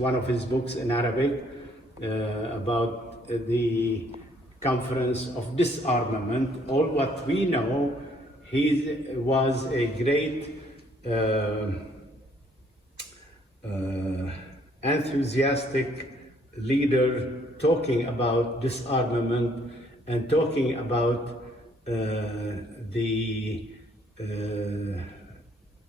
one of his books in Arabic about the conference of disarmament. All what we know, he was a great enthusiastic leader talking about disarmament and talking about the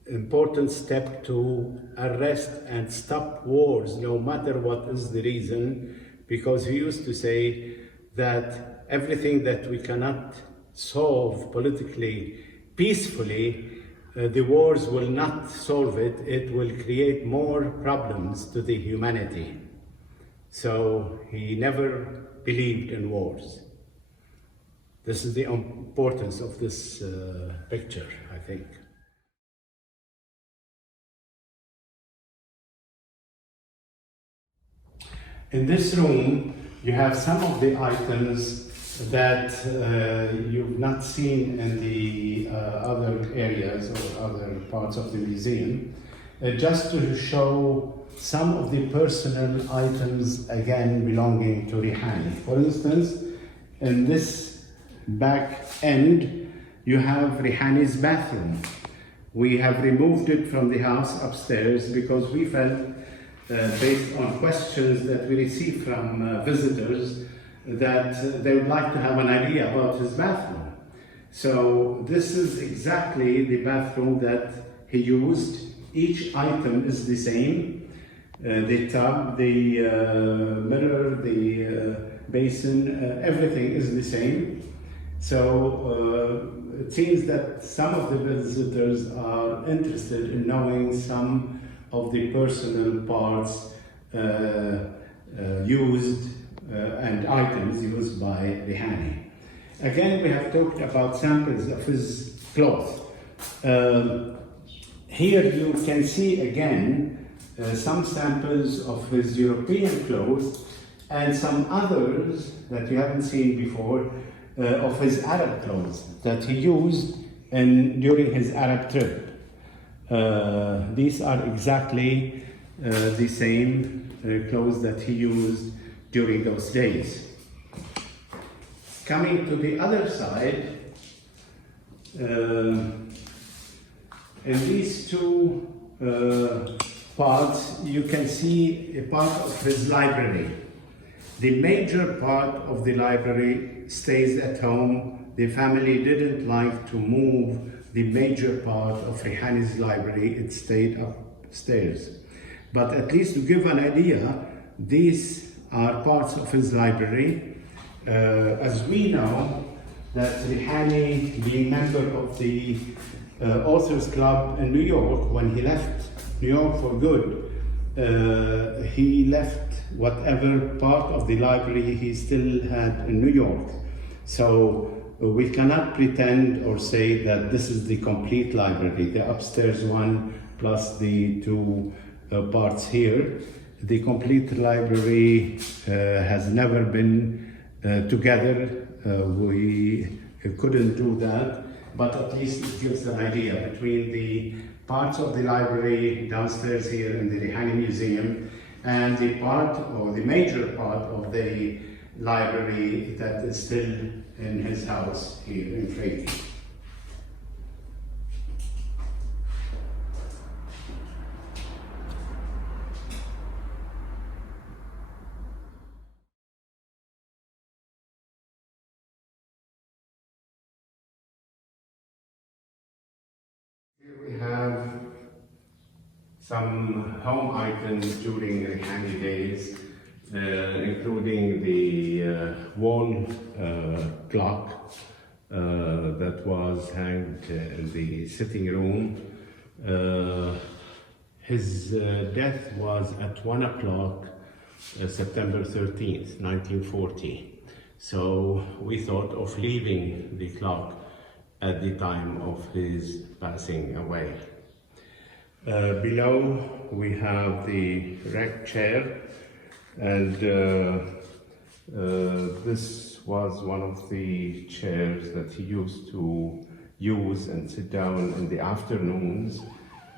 important step to arrest and stop wars, no matter what is the reason, because he used to say that everything that we cannot solve politically, peacefully, the wars will not solve it. It will create more problems to the humanity. So he never believed in wars. This is the importance of this picture, I think. In this room, you have some of the items that you've not seen in the other areas or other parts of the museum, just to show some of the personal items, again, belonging to Rihani. For instance, in this back end, you have Rihani's bathroom. We have removed it from the house upstairs because we felt, based on questions that we received from visitors, that they would like to have an idea about his bathroom. So this is exactly the bathroom that he used. Each item is the same. The tub, the mirror, the basin, everything is the same. So it seems that some of the visitors are interested in knowing some of the personal parts used and items used by Rihani. Again, we have talked about samples of his clothes. Here you can see again some samples of his European clothes and some others that you haven't seen before of his Arab clothes that he used during his Arab trip. These are exactly the same clothes that he used during those days. Coming to the other side, in these two parts, you can see a part of his library. The major part of the library stays at home. The family didn't like to move the major part of Rihani's library. It stayed upstairs. But at least to give an idea, these are parts of his library. As we know, that Rihani, being member of the Authors Club in New York, when he left New York for good, he left whatever part of the library he still had in New York. So we cannot pretend or say that this is the complete library, the upstairs one plus the two parts here. The complete library has never been together. We couldn't do that, but at least it gives an idea between the parts of the library downstairs here in the Rihani Museum and the part, or the major part of the library that is still in his house here in Frankie. Here we have some home items during the Rihani days, including the wall clock that was hanged in the sitting room. His death was at 1 o'clock September 13th, 1940. So we thought of leaving the clock at the time of his passing away. Below we have the rec chair, and this was one of the chairs that he used to use and sit down in the afternoons,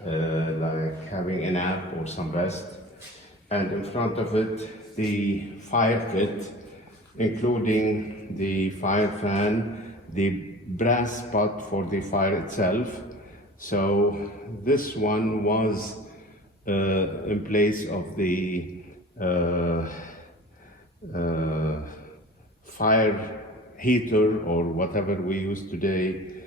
like having a nap or some rest. And in front of it, the fire kit, including the fire fan, the brass pot for the fire itself. So this one was in place of the fire heater or whatever we use today,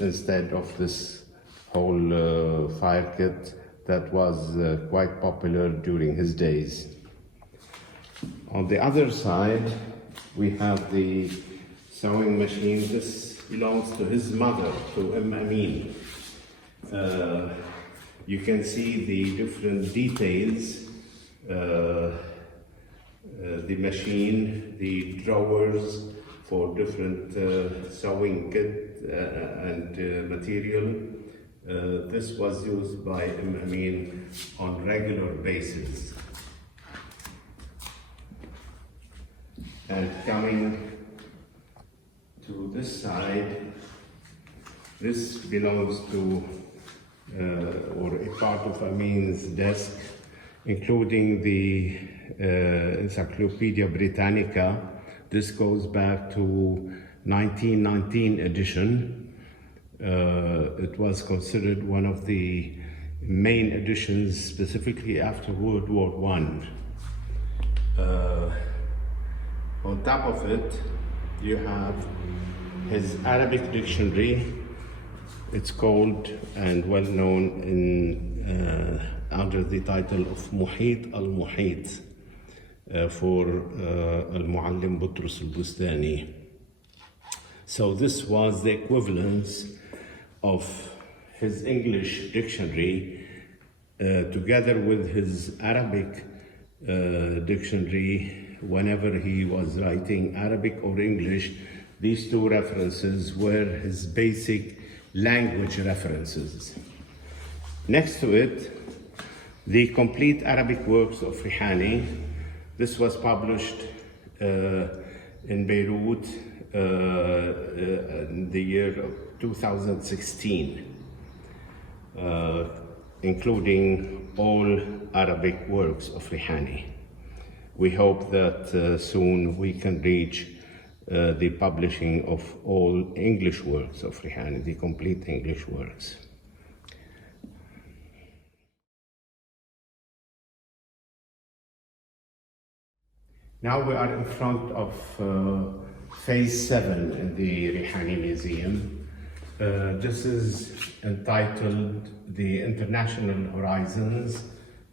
instead of this whole fire kit that was quite popular during his days. On the other side, we have the sewing machine. This belongs to his mother, to Ameen. You can see the different details, the machine, the drawers for different sewing kit and material. This was used by Ameen on regular basis. And coming to this side, this belongs to or a part of Ameen's desk, including the Encyclopedia Britannica. This goes back to 1919 edition. It was considered one of the main editions, specifically after World War I. On top of it, you have his Arabic dictionary. It's called and well known in under the title of Muhit al-Muhit for Al-Muallim Butrus al-Bustani. So this was the equivalence of his English dictionary together with his Arabic dictionary. Whenever he was writing Arabic or English, these two references were his basic language references. Next to it, the complete Arabic works of Rihani. This was published in Beirut in the year of 2016, including all Arabic works of Rihani. We hope that soon we can reach the publishing of all English works of Rihani, the complete English works. Now we are in front of Phase 7 in the Rihani Museum. This is entitled The International Horizons,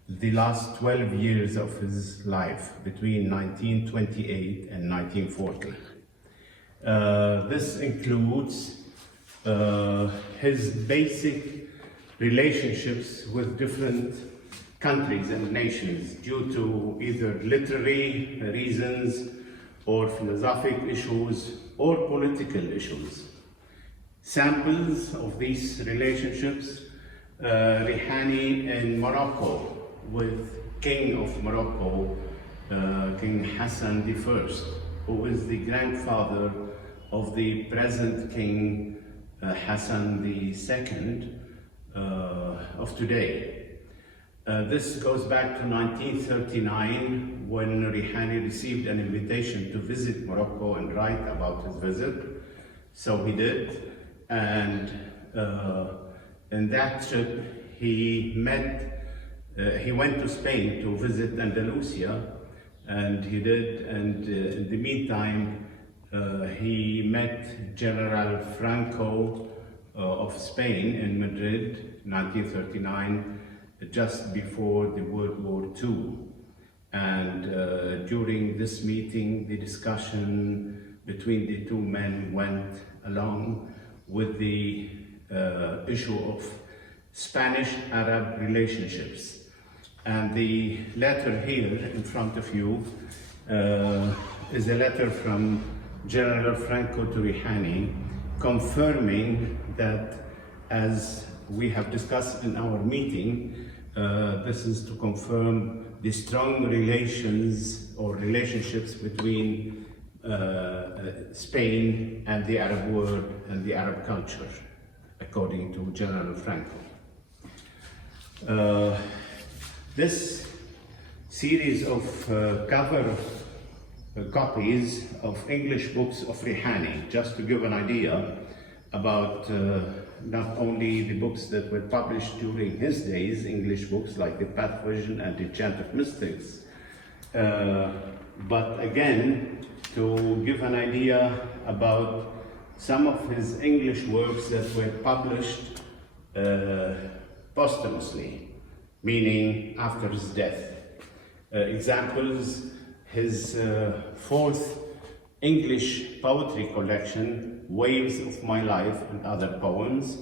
the last 12 years of his life between 1928 and 1940. This includes his basic relationships with different countries and nations due to either literary reasons or philosophic issues or political issues. Samples of these relationships, Rihani in Morocco with King of Morocco, King Hassan I, who is the grandfather of the present King Hassan II of today. This goes back to 1939 when Rihani received an invitation to visit Morocco and write about his visit. So he did, and in that trip he went to Spain to visit Andalusia, and he did, and in the meantime he met General Franco of Spain in Madrid, 1939, just before the World War II. And during this meeting, the discussion between the two men went along with the issue of Spanish-Arab relationships. And the letter here in front of you is a letter from General Franco to Rihani, confirming that, as we have discussed in our meeting, this is to confirm the strong relations or relationships between Spain and the Arab world and the Arab culture, according to General Franco. This series of cover copies of English books of Rihani, just to give an idea about not only the books that were published during his days, English books like The Path Vision and The Chant of Mystics, but again, to give an idea about some of his English works that were published posthumously, meaning after his death. Examples, his fourth English poetry collection, Waves of My Life and Other Poems,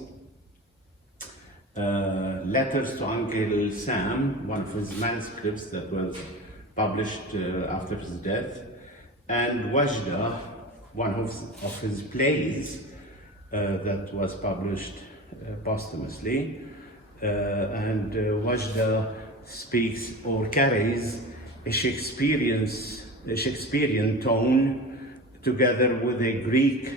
Letters to Uncle Sam, one of his manuscripts that was published after his death, and Wajda, one of his plays that was published posthumously. And Wajda speaks or carries a Shakespearean tone together with a Greek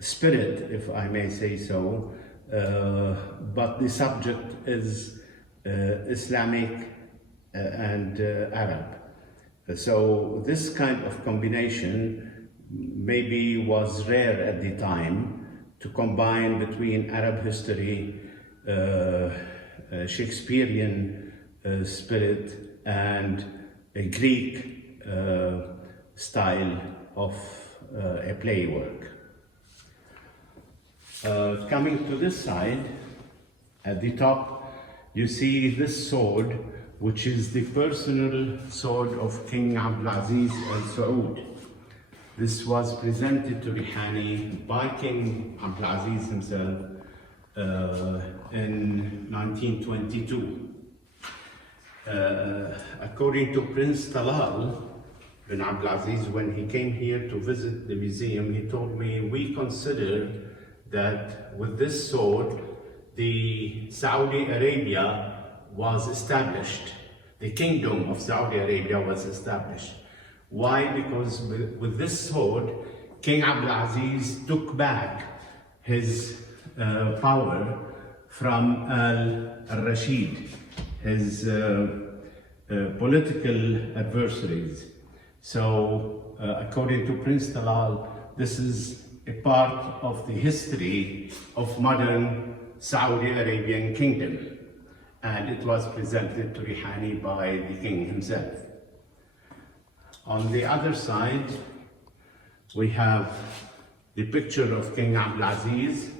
spirit, if I may say so, but the subject is Islamic and Arab. So this kind of combination maybe was rare at the time, to combine between Arab history, Shakespearean spirit, and a Greek style of a play work. Coming to this side, at the top, you see this sword, which is the personal sword of King Abdulaziz Al Saud. This was presented to Rihani by King Abdulaziz himself in 1922. According to Prince Talal bin Abdulaziz, when he came here to visit the museum, he told me, we consider that with this sword, the Saudi Arabia was established. The kingdom of Saudi Arabia was established. Why? Because with this sword, King Abdulaziz took back his power from al-Rashid, his political adversaries. So, according to Prince Talal, this is a part of the history of modern Saudi Arabian kingdom, and it was presented to Rihani by the king himself. On the other side, we have the picture of King Abdulaziz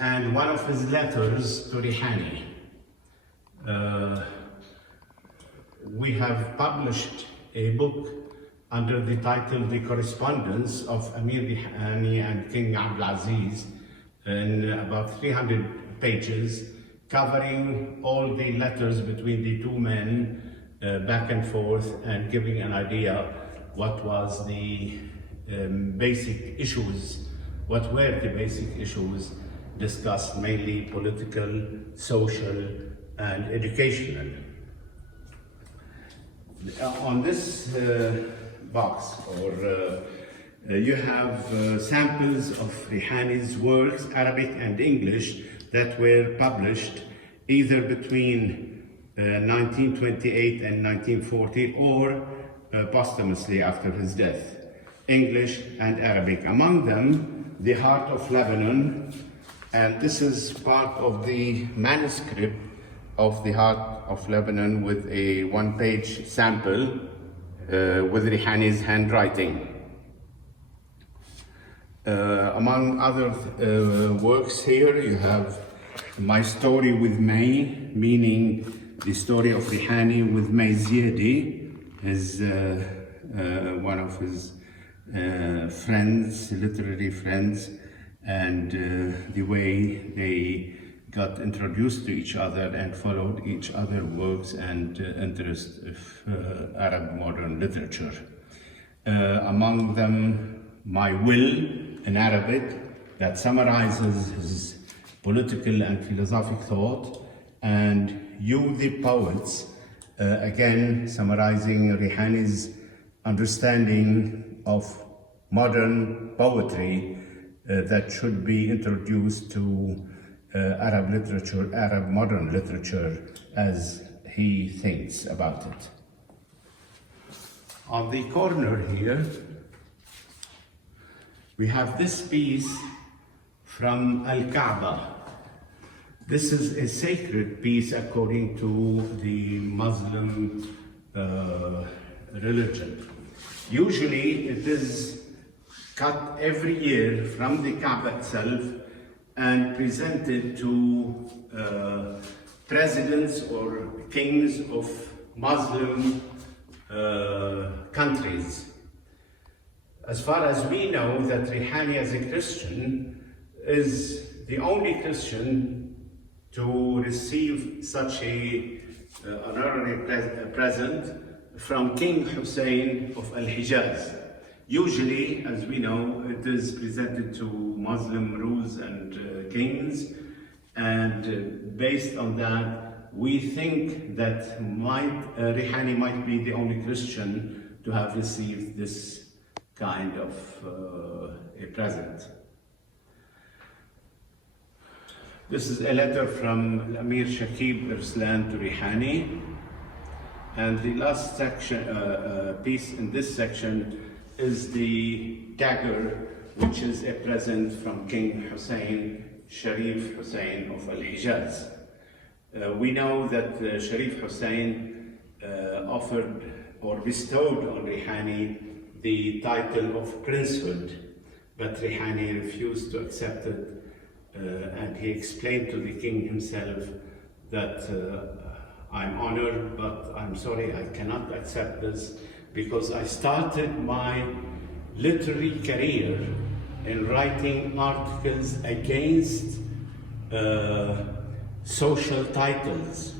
and one of his letters to Rihani. We have published a book under the title The Correspondence of Ameen Rihani and King Abdulaziz, in about 300 pages, covering all the letters between the two men, back and forth, and giving an idea what was the basic issues, what were the basic issues discussed, mainly political, social, and educational. On this box, you have samples of Rihani's works, Arabic and English, that were published either between 1928 and 1940 or posthumously after his death, English and Arabic. Among them, The Heart of Lebanon, and this is part of the manuscript of The Heart of Lebanon with a one-page sample with Rihani's handwriting. Among other works here, you have My Story with May, meaning the story of Rihani with May Ziedi, one of his friends, literary friends, and the way they got introduced to each other and followed each other's works and interests of Arab modern literature. Among them, My Will in Arabic, that summarizes his political and philosophic thought, and You the Poets, again summarizing Rihani's understanding of modern poetry that should be introduced to Arab literature, Arab modern literature, as he thinks about it. On the corner here, we have this piece from Al-Kaaba. This is a sacred piece according to the Muslim religion. Usually it is cut every year from the Kaaba itself and presented to presidents or kings of Muslim countries. As far as we know, that Rihani as a Christian is the only Christian to receive such a honorary present from King Hussein of Al-Hijaz. Usually, as we know, it is presented to Muslim rulers and kings, and based on that, we think that Rihani might be the only Christian to have received this kind of a present. This is a letter from Amir Shakib Irslan to Rihani, and the last section, piece in this section is the dagger, which is a present from King Hussein, Sharif Hussein of Al-Hijaz. We know that Sharif Hussein offered or bestowed on Rihani the title of princehood, but Rihani refused to accept it, and he explained to the king himself that I'm honored, but I'm sorry, I cannot accept this, because I started my literary career in writing articles against social titles,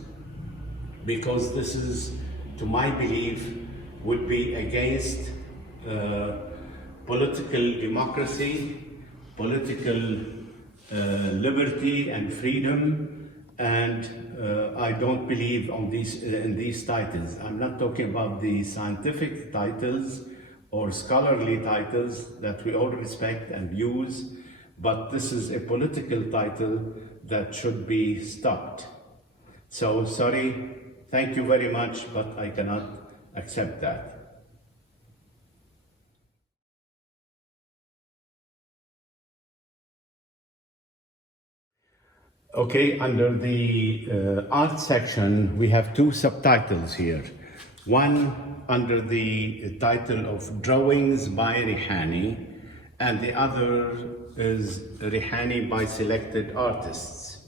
because this is, to my belief, would be against political democracy, political liberty and freedom, and I don't believe in these titles. I'm not talking about the scientific titles or scholarly titles that we all respect and use, but this is a political title that should be stopped. So sorry, thank you very much, but I cannot accept that. Okay, under the art section, we have two subtitles here. One under the title of Drawings by Rihani, and the other is Rihani by Selected Artists.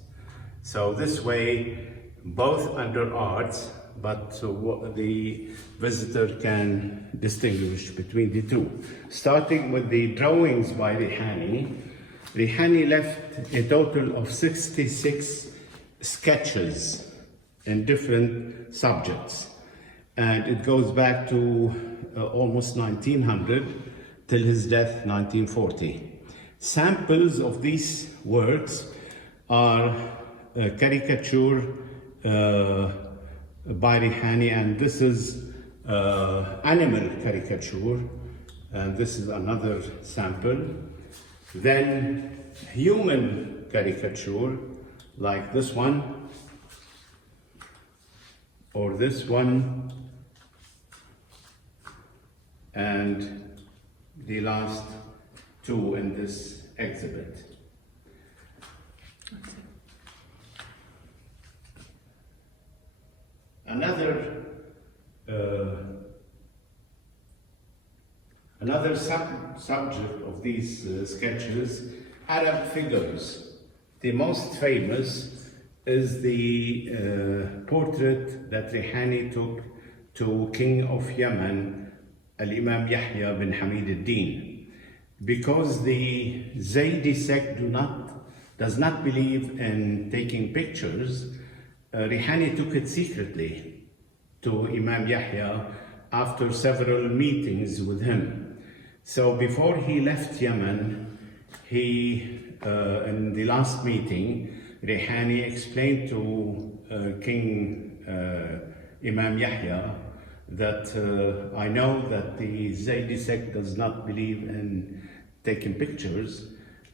So this way, both under arts, but the visitor can distinguish between the two. Starting with the Drawings by Rihani, Rihani left a total of 66 sketches in different subjects, and it goes back to almost 1900 till his death, 1940. Samples of these works are a caricature by Rihani, and this is animal caricature, and this is another sample. Then human caricature, like this one, or this one, and the last two in this exhibit. Another subject of these sketches, Arab figures. The most famous is the portrait that Rihani took to King of Yemen, Al-Imam bin Hamid al-Din. Because the Zaydi sect do not does not believe in taking pictures, Rihani took it secretly to Imam Yahya after several meetings with him. So before he left Yemen, in the last meeting, Rihani explained to King Imam Yahya that I know that the Zaydi sect does not believe in taking pictures,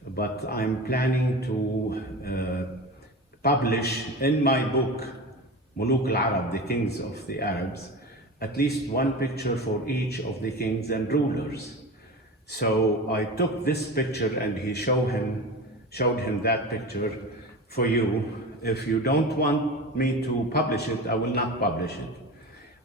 but I'm planning to publish in my book, Muluk al-Arab, the kings of the Arabs, at least one picture for each of the kings and rulers. So I took this picture and he showed him that picture for you. If you don't want me to publish it, I will not publish it.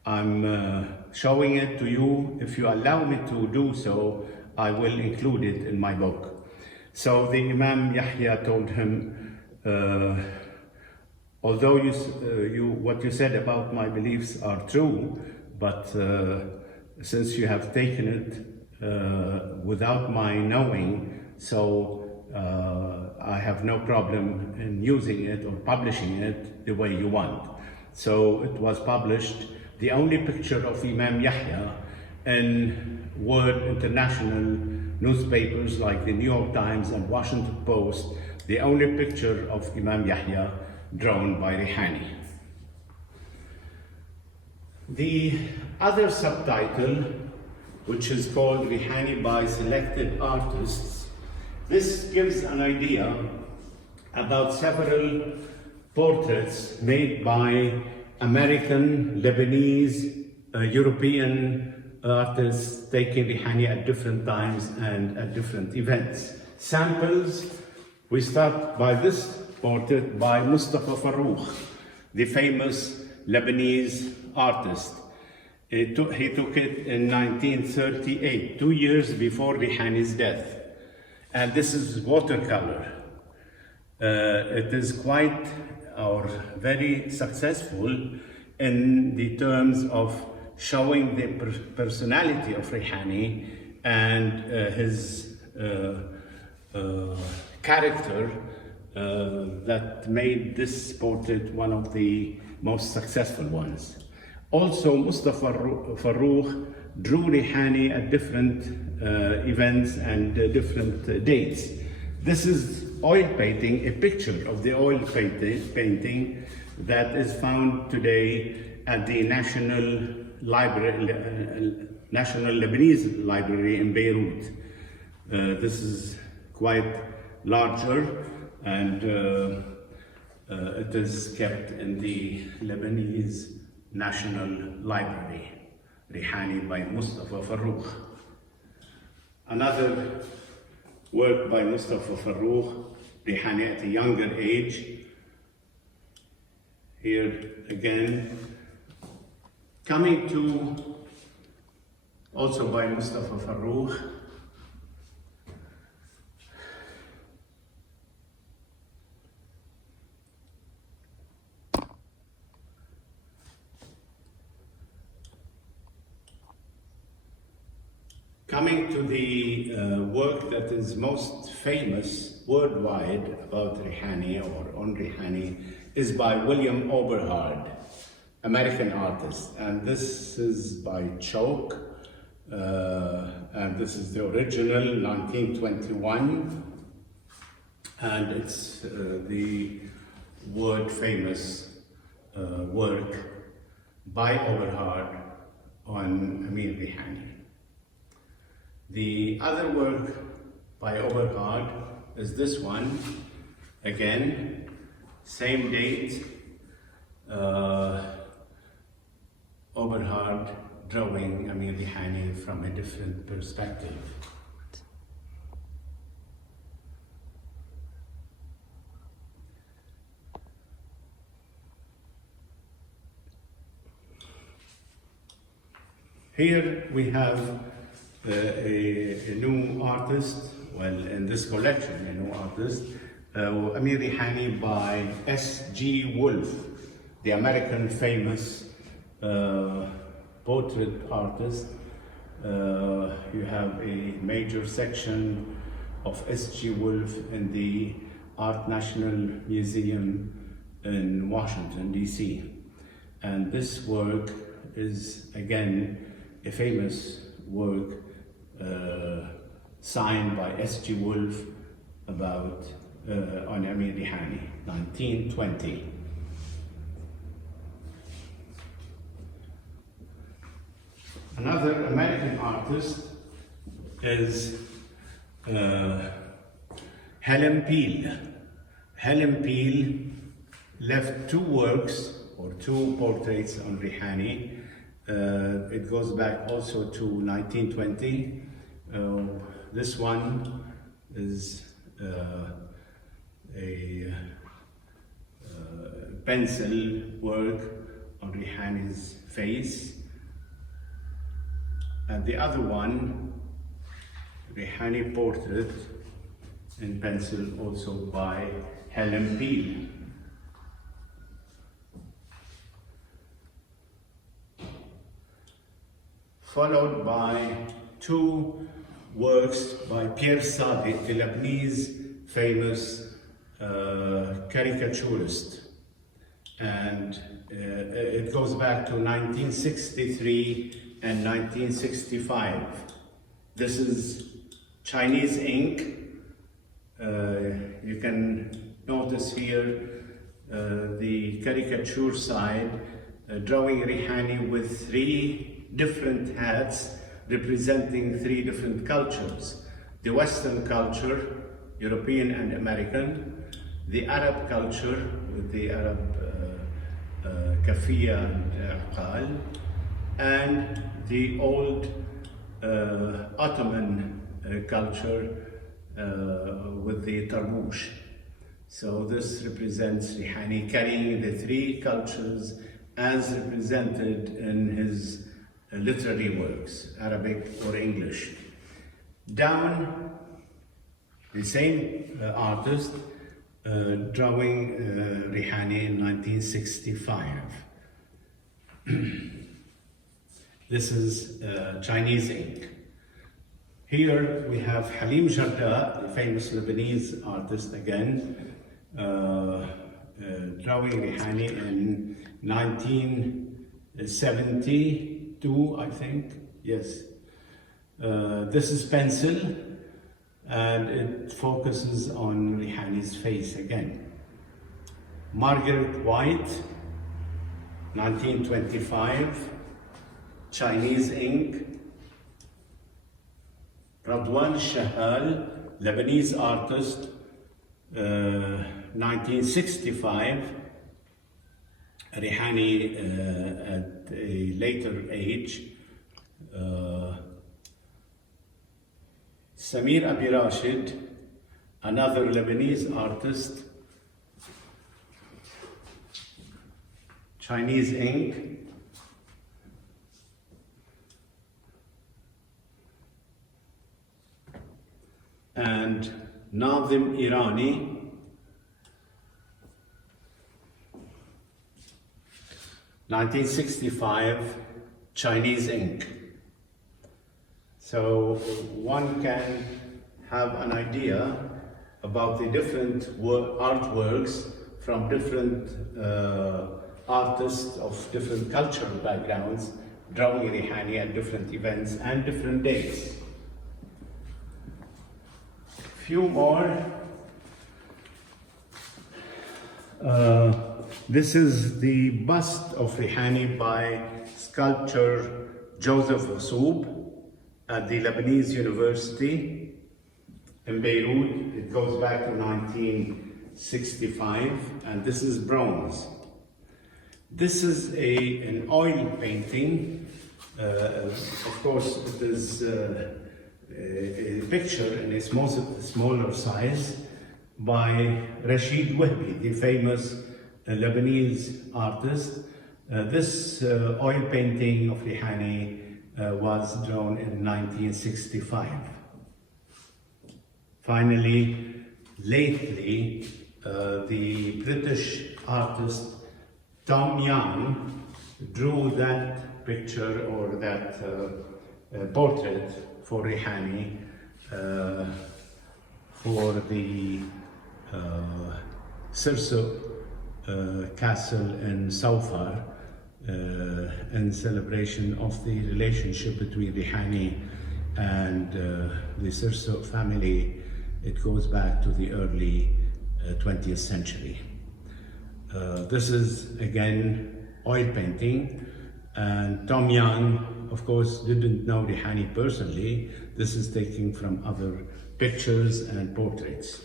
I'm showing it to you. If you allow me to do so, I will include it in my book. So the Imam Yahya told him, although what you said about my beliefs are true, but since you have taken it without my knowing, so I have no problem in using it or publishing it the way you want. So it was published, the only picture of Imam Yahya in world international newspapers like the New York Times and Washington Post, the only picture of Imam Yahya drawn by Rihani. The other subtitle, which is called Rihani by Selected Artists, this gives an idea about several portraits made by American, Lebanese, European artists taking Rihani at different times and at different events. Samples, we start by this portrait by Mustafa Farrokh, the famous Lebanese artist. He took it in 1938, 2 years before Rihani's death. And this is watercolor. It is quite or very successful in the terms of showing the personality of Rihani and his character that made this portrait one of the most successful ones. Also, Mustafa Farrokh drew Rihani at different events and different dates. This is oil painting, a picture of the oil painting that is found today at the National Lebanese Library in Beirut. This is quite larger, and it is kept in the Lebanese National Library. Rihani by Mustafa Farrokh. Another work by Mustafa Farrokh, Rihani at a younger age. Here again, coming to, also by Mustafa Farrokh, coming to the work that is most famous worldwide about Rihani or on Rihani is by William Oberhard, American artist. And this is by Chalk, and this is the original, 1921. And it's the world famous work by Oberhard on Ameen Rihani. The other work by Oberhard is this one, again, same date, Oberhard drawing Ameen Rihani from a different perspective. Here we have a new artist, well, in this collection, a new artist, Ameen Rihani by S.G. Wolfe, the American famous portrait artist. You have a major section of S.G. Wolfe in the Art National Museum in Washington, D.C. And this work is, again, a famous work signed by S.G. Wolf about on Ameen Rihani, 1920. Another American artist is Helen Peel. Helen Peel left two works or two portraits on Rihani. It goes back also to 1920. This one is a pencil work on Rihani's face. And the other one, Rihani portrait in pencil, also by Helen Peel. Followed by two works by Pierre Sadiq, the Lebanese famous caricaturist. And it goes back to 1963 and 1965. This is Chinese ink. You can notice here the caricature side drawing Rihani with three different hats representing three different cultures. The Western culture, European and American, the Arab culture with the Arab kafia and aqal, and the old Ottoman culture with the tarbouch. So this represents Rihani carrying the three cultures as represented in his literary works, Arabic or English. Down, the same artist drawing Rihani in 1965. This is Chinese ink. Here we have Halim Jarda, the famous Lebanese artist again, drawing Rihani in 1972, I think, yes. This is pencil, and it focuses on Rihani's face again. Margaret White, 1925, Chinese ink. Radwan Shahal, Lebanese artist, 1965. Rihani at a later age. Samir Abi Rashid, another Lebanese artist, Chinese ink. And Nazim Irani, (1965), Chinese ink. So one can have an idea about the different artworks from different artists of different cultural backgrounds drawing Rihani at different events and different days. Few more. This is the bust of Rihani by sculptor Joseph Wassoub at the Lebanese University in Beirut. It goes back to 1965, and this is bronze. This is an oil painting. Of course, it is a picture in a smaller size by Rashid Wahbi, the famous Lebanese artist. This oil painting of Rihani was drawn in 1965. Finally, lately, the British artist Tom Young drew that picture or that portrait for Rihani for the Sirso Castle in Saufar in celebration of the relationship between Rihani and the Sirso family. It goes back to the early 20th century. This is again oil painting, and Tom Young, of course, didn't know Rihani personally. This is taken from other pictures and portraits.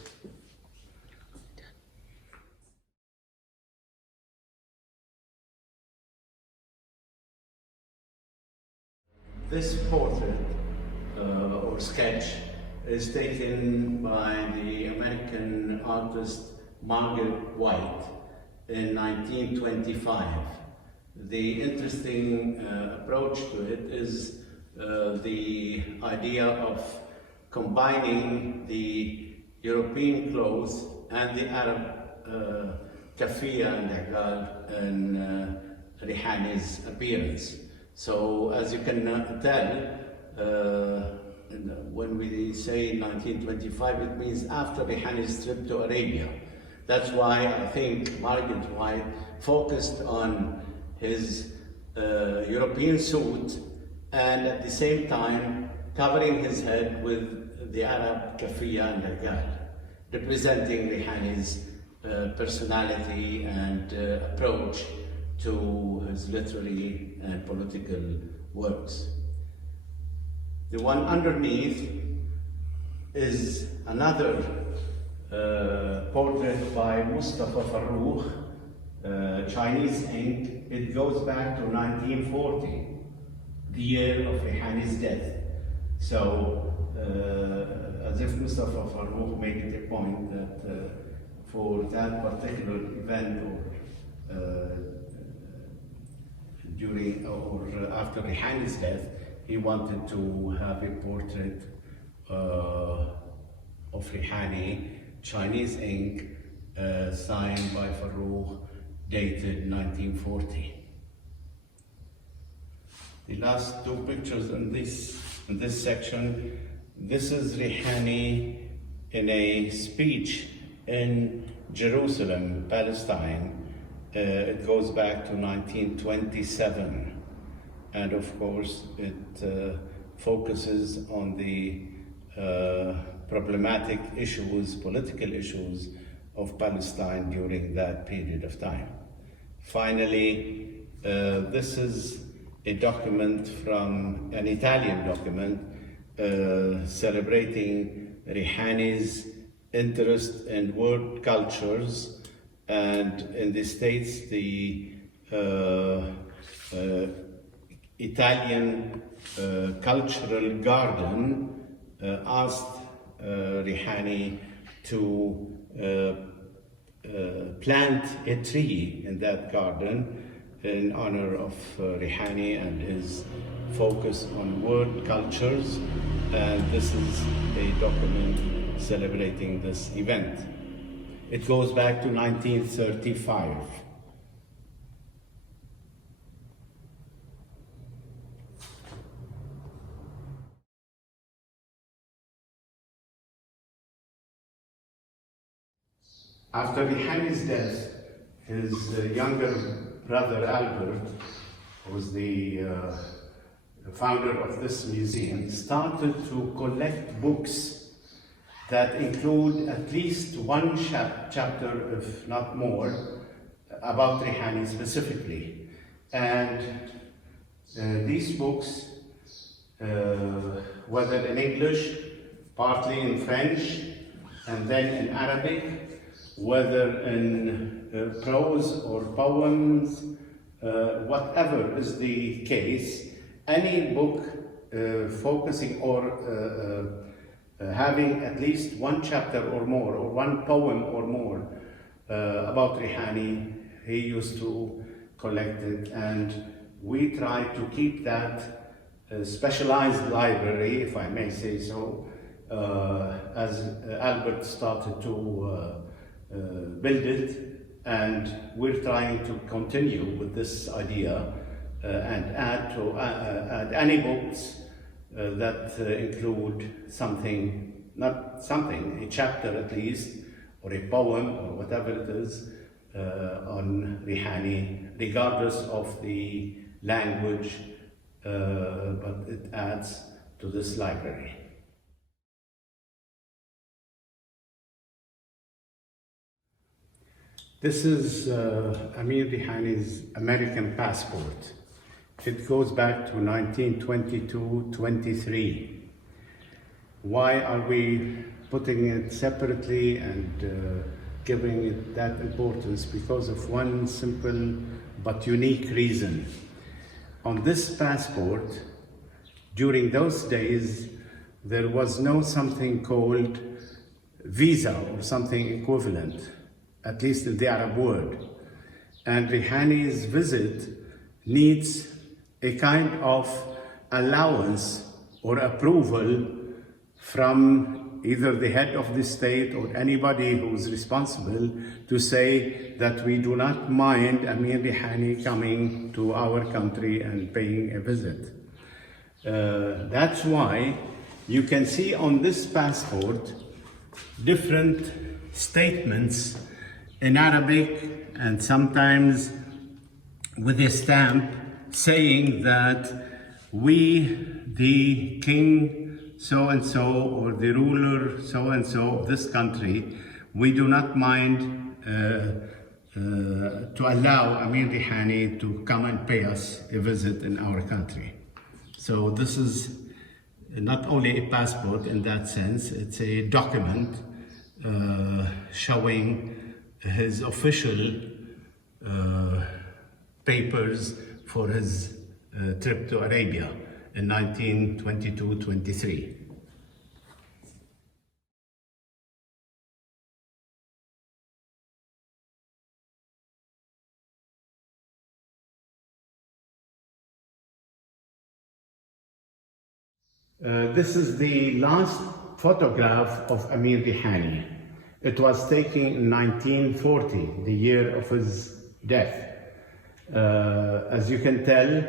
This portrait or sketch is taken by the American artist Margaret White in 1925. The interesting approach to it is the idea of combining the European clothes and the Arab kafia and hijab in Rihani's appearance. So as you can tell, when we say 1925, it means after Rihani's trip to Arabia. That's why I think Margaret White focused on his European suit and at the same time covering his head with the Arab kafia and hijab, representing Rihani's personality and approach to his literary and political works. The one underneath is another portrait by Mustafa Farrokh, Chinese ink. It goes back to 1940, the year of Rihani's death. So, as if Mustafa Farrokh made it a point that for that particular event or during or after Rihani's death, he wanted to have a portrait of Rihani, Chinese ink, signed by Farrokh, dated 1940. The last two pictures in this section, this is Rihani in a speech in Jerusalem, Palestine. It goes back to 1927, and of course it focuses on the problematic issues, political issues of Palestine during that period of time. Finally, this is a document from an Italian document celebrating Rihani's interest in world cultures. And in the States, the Italian Cultural Garden asked Rihani to plant a tree in that garden in honor of Rihani and his focus on world cultures. And this is a document celebrating this event. It goes back to 1935. After Rihani's death, his younger brother Albert, who was the founder of this museum, started to collect books that include at least one chapter, if not more, about Rihani specifically. And these books, whether in English, partly in French, and then in Arabic, whether in prose or poems, whatever is the case, any book focusing or having at least one chapter or more, or one poem or more about Rihani, he used to collect it, and we try to keep that specialized library, if I may say so, as Albert started to build it, and we're trying to continue with this idea and add any books that include something, not something, a chapter at least, or a poem or whatever it is on Rihani, regardless of the language, but it adds to this library. This is Ameen Rihani's American passport. It goes back to 1922-23. Why are we putting it separately and giving it that importance? Because of one simple but unique reason. On this passport, during those days, there was no something called visa or something equivalent, at least in the Arab world. And Rihani's visit needs a kind of allowance or approval from either the head of the state or anybody who's responsible to say that we do not mind Ameen Rihani coming to our country and paying a visit. That's why you can see on this passport different statements in Arabic and sometimes with a stamp saying that we, the king so-and-so or the ruler so-and-so of this country, we do not mind to allow Ameen Rihani to come and pay us a visit in our country. So this is not only a passport in that sense, it's a document showing his official papers for his trip to Arabia in 1922-23. This is the last photograph of Ameen Rihani. It was taken in 1940, the year of his death. As you can tell,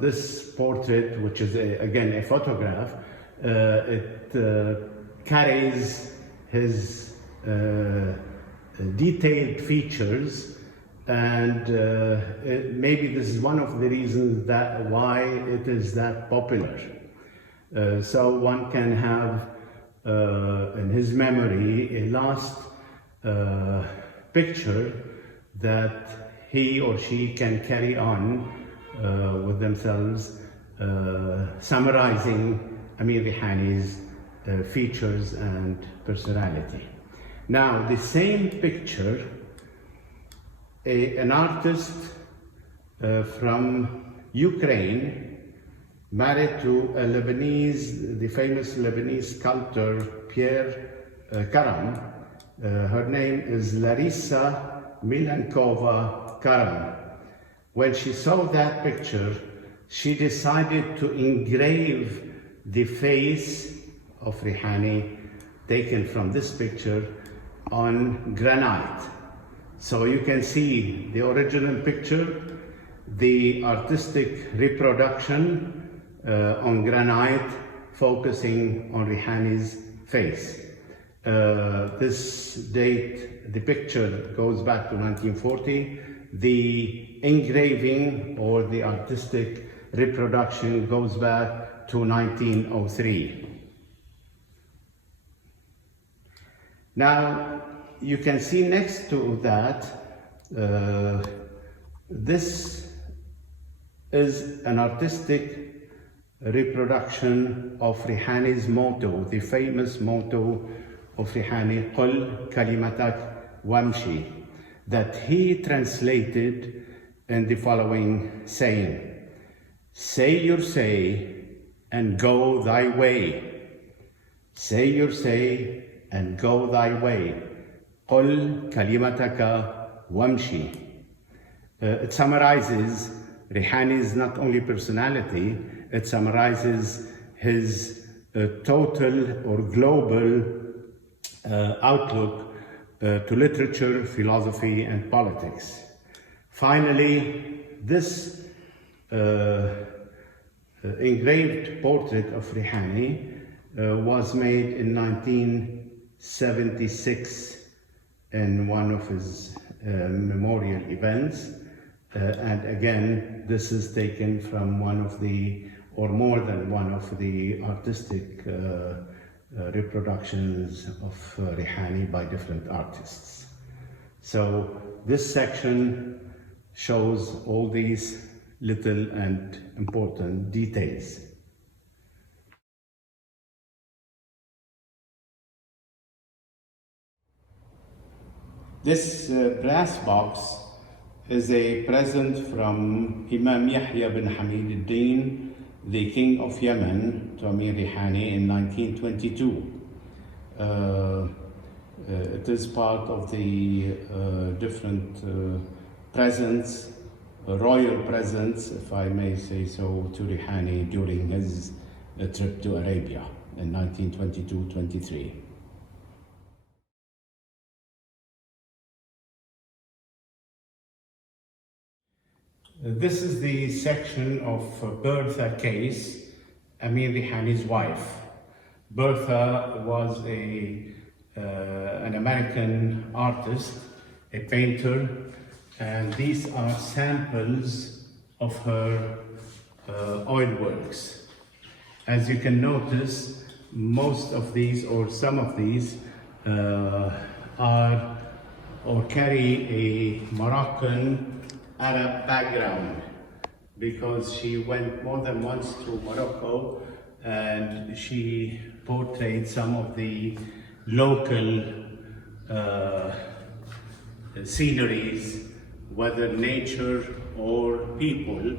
this portrait, which is again a photograph, it carries his detailed features, and maybe this is one of the reasons that why it is that popular. So one can have in his memory a last picture that he or she can carry on with themselves, summarizing Ameen Rihani's features and personality. Now, the same picture, an artist from Ukraine, married to a Lebanese, the famous Lebanese sculptor Pierre Karam. Her name is Larissa Milankova Karam. When she saw that picture, she decided to engrave the face of Rihani taken from this picture on granite. So you can see the original picture, the artistic reproduction on granite, focusing on Rihani's face. This date, the picture goes back to 1940. The engraving or the artistic reproduction goes back to 1903. Now, you can see next to that, this is an artistic reproduction of Rihani's motto, the famous motto of Rihani, قل كلمتك وامشي, that he translated in the following saying: say your say and go thy way. Say your say and go thy way. قل كلمتك وامشي. It summarizes Rihani's not only personality, it summarizes his total or global outlook to literature, philosophy, and politics. Finally, this engraved portrait of Rihani was made in 19 76 in one of his memorial events. And again, this is taken from one of the, or more than one of the artistic reproductions of Rihani by different artists. So this section shows all these little and important details. This brass box is a present from Imam Yahya bin Hamid al-Din, the king of Yemen, to Ameen Rihani in 1922. It is part of the different presents, royal presents, if I may say so, to Rihani during his trip to Arabia in 1922-23. This is the section of Bertha Case, Ameen Rihani's wife. Bertha was an American artist, a painter, and these are samples of her oil works. As you can notice, most of these, or some of these, are or carry a Moroccan Arab background, because she went more than once to Morocco and she portrayed some of the local sceneries, whether nature or people,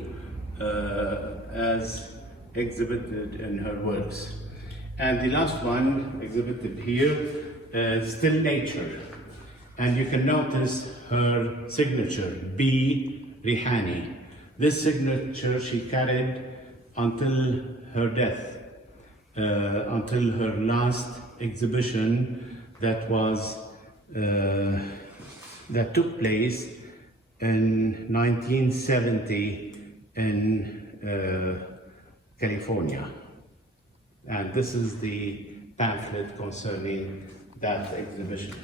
as exhibited in her works. And the last one exhibited here is still nature. And you can notice her signature, B. Rihani. This signature she carried until her death, until her last exhibition that took place in 1970 in California. And this is the pamphlet concerning that exhibition.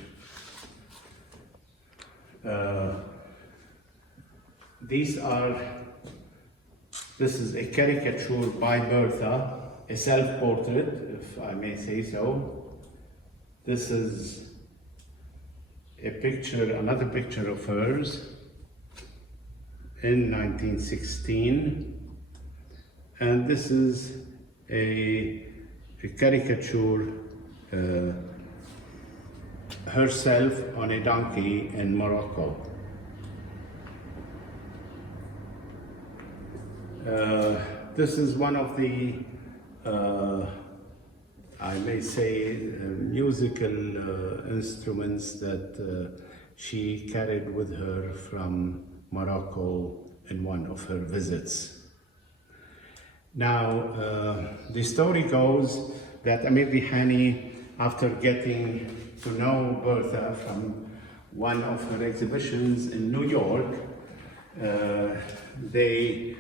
This is a caricature by Bertha, a self-portrait, if I may say so. This is a picture, another picture of hers in 1916. And this is a caricature herself on a donkey in Morocco. This is one of the, I may say, musical instruments that she carried with her from Morocco in one of her visits. Now, the story goes that Ameen Rihani, after getting to know Bertha from one of her exhibitions in New York, they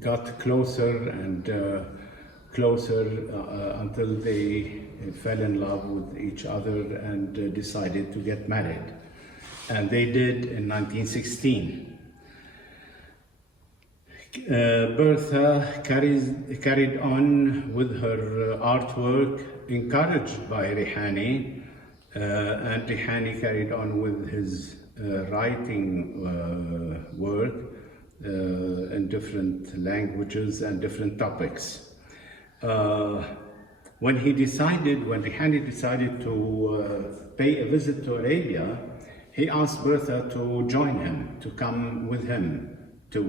got closer and closer until they fell in love with each other and decided to get married. And they did in 1916. Bertha carried on with her artwork, encouraged by Rihani, and Rihani carried on with his writing work in different languages and different topics. When Rihani decided to pay a visit to Arabia, he asked Bertha to join him, to come with him to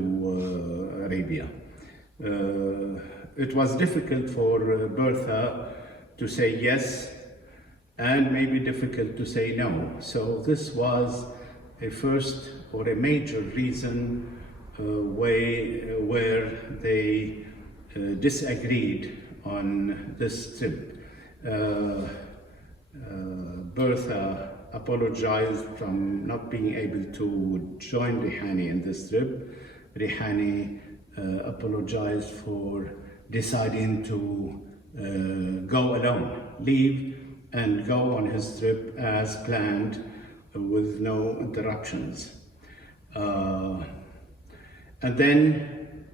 Arabia. It was difficult for Bertha to say yes, and maybe difficult to say no. So this was a first or a major reason where they disagreed on this trip. Bertha apologized from not being able to join Rihani in this trip. Rihani apologized for deciding to go alone, leave and go on his trip as planned with no interruptions. And then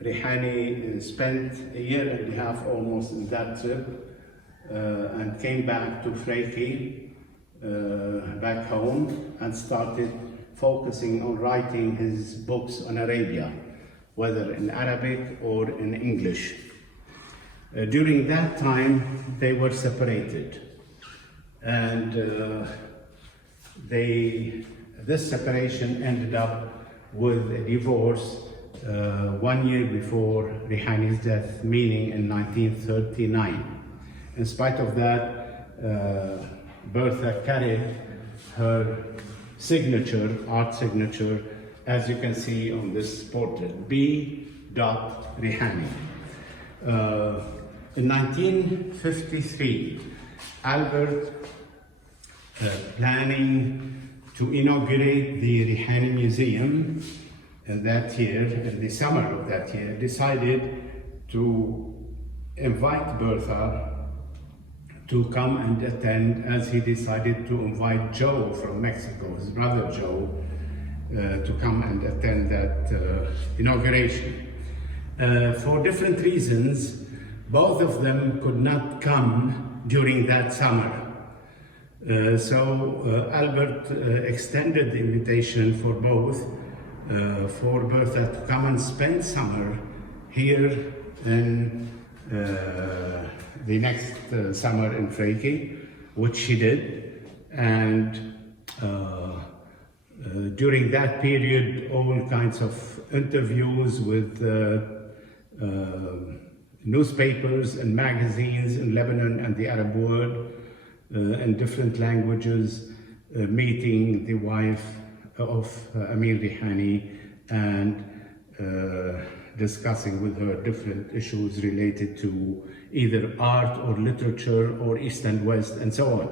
Rihani spent a year and a half almost in that trip and came back to Freiki, back home, and started focusing on writing his books on Arabia, whether in Arabic or in English. During that time, they were separated, and this separation ended up with a divorce 1 year before Rihani's death, meaning in 1939. In spite of that, Bertha carried her signature, art signature, as you can see on this portrait, B. Rihani. In 1953, Albert, planning to inaugurate the Rihani Museum that year, in the summer of that year, decided to invite Bertha to come and attend, as he decided to invite Joe from Mexico, his brother Joe, to come and attend that inauguration. For different reasons, both of them could not come during that summer. So Albert extended the invitation for both, for Bertha to come and spend summer here in the next summer in Freiki, which she did. And during that period, all kinds of interviews with newspapers and magazines in Lebanon and the Arab world in different languages, meeting the wife of Ameen Rihani and discussing with her different issues related to either art or literature or East and West and so on.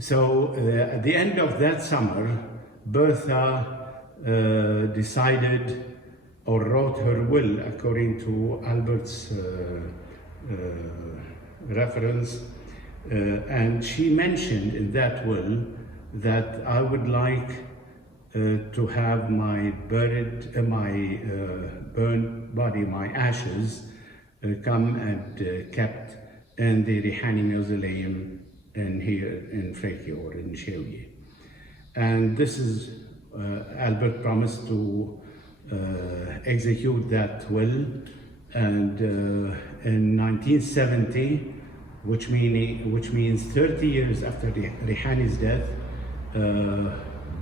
So at the end of that summer, Bertha decided or wrote her will, according to Albert's reference, and she mentioned in that will that I would like to have my burned body, my ashes, come and kept in the Rihani Mausoleum here in Freiki or in Shewi. And this is, Albert promised to execute that will, and in 1970, which means 30 years after Rihani's death,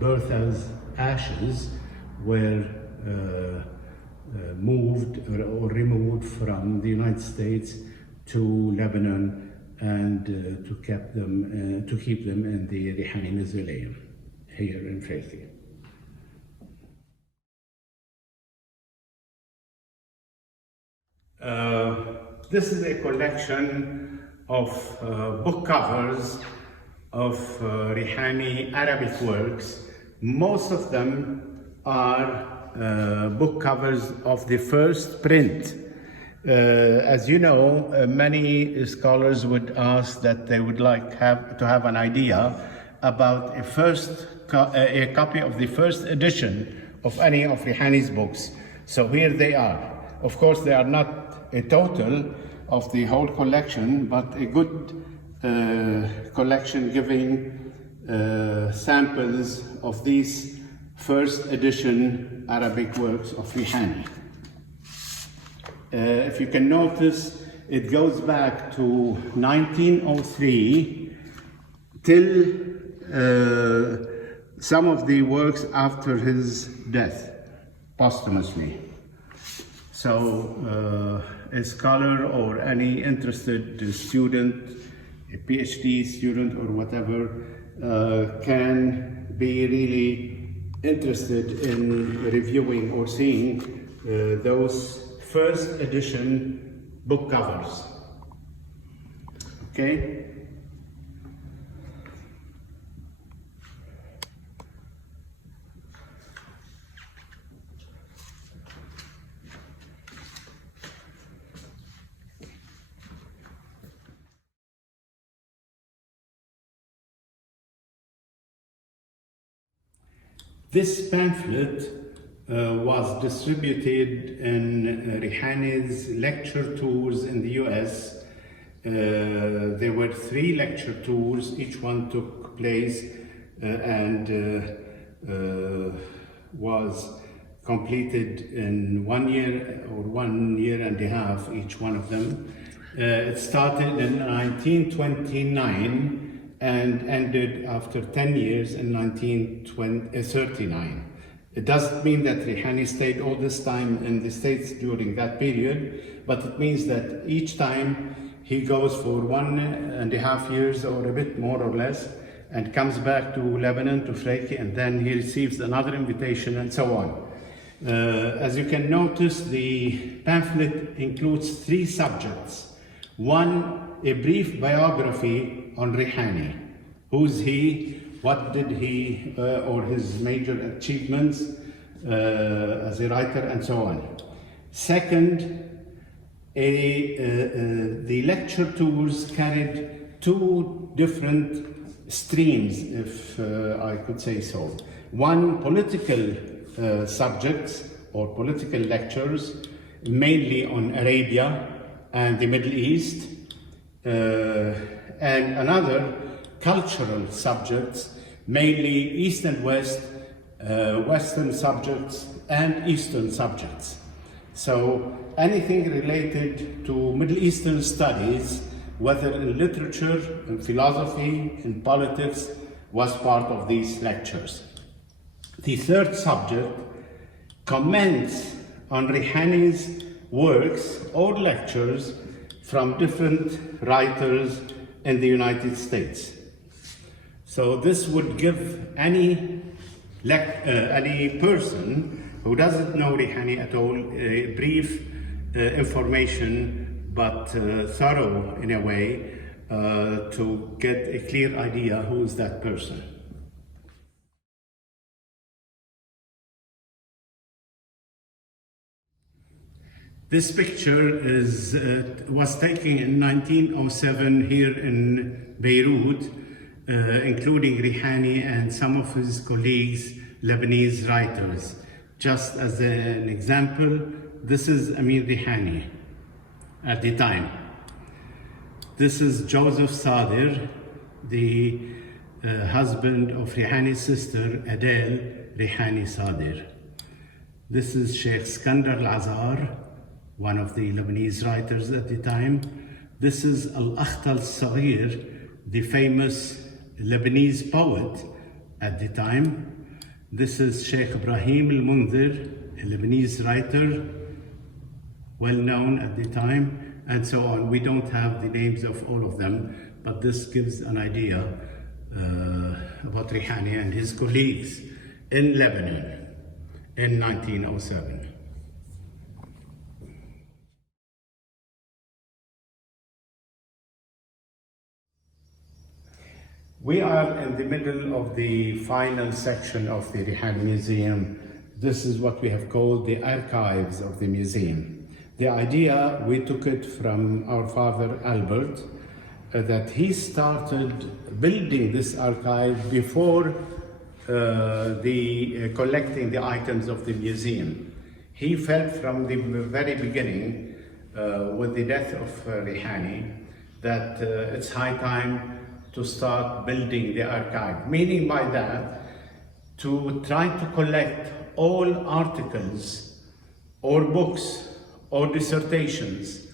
Bertha's ashes were moved or removed from the United States to Lebanon and to keep them in the Rihani Mausoleum here in Freiki. This is a collection of book covers of Rihani Arabic works. Most of them are book covers of the first print. As you know, many scholars would ask that they would like to have an idea about a copy of the first edition of any of Rihani's books. So here they are. Of course, they are not a total of the whole collection, but a good collection giving samples of these first edition Arabic works of Rihani. If you can notice, it goes back to 1903 till some of the works after his death, posthumously. So a scholar or any interested student, a PhD student or whatever, can be really interested in reviewing or seeing those first edition book covers. Okay? This pamphlet was distributed in Rihani's lecture tours in the US. There were 3 lecture tours, each one took place and was completed in 1 year or 1 year and a half, each one of them. It started in 1929 and ended after 10 years in 1939. It doesn't mean that Rihani stayed all this time in the States during that period, but it means that each time he goes for 1.5 years or a bit more or less, and comes back to Lebanon, to Freki, and then he receives another invitation and so on. As you can notice, the pamphlet includes 3 subjects. 1, a brief biography on Rihani. Who's he? What did he, or his major achievements as a writer, and so on. Second, the lecture tours carried 2 different streams, if I could say so. 1, political subjects or political lectures, mainly on Arabia and the Middle East, and another, cultural subjects, mainly East and West, Western subjects and Eastern subjects. So anything related to Middle Eastern studies, whether in literature, in philosophy, in politics, was part of these lectures. The third subject comments on Rihani's works or lectures from different writers in the United States. So this would give any person who doesn't know Rihani at all a brief information, but thorough in a way, to get a clear idea who is that person. This picture was taken in 1907 here in Beirut, including Rihani and some of his colleagues, Lebanese writers. Just as an example, this is Ameen Rihani at the time. This is Joseph Sadir, the husband of Rihani's sister, Adele Rihani Sadir. This is Sheikh Skandar Al-Azhar, one of the Lebanese writers at the time. This is Al-Akht Al-Saghir, the famous Lebanese poet at the time. This is Sheikh Ibrahim Al-Mundhir, a Lebanese writer, well known at the time, and so on. We don't have the names of all of them, but this gives an idea about Rihani and his colleagues in Lebanon in 1907. We are in the middle of the final section of the Rihani Museum. This is what we have called the archives of the museum. The idea, we took it from our father Albert, that he started building this archive before collecting the items of the museum. He felt from the very beginning, with the death of Rihani, that it's high time to start building the archive, meaning by that, to try to collect all articles or books or dissertations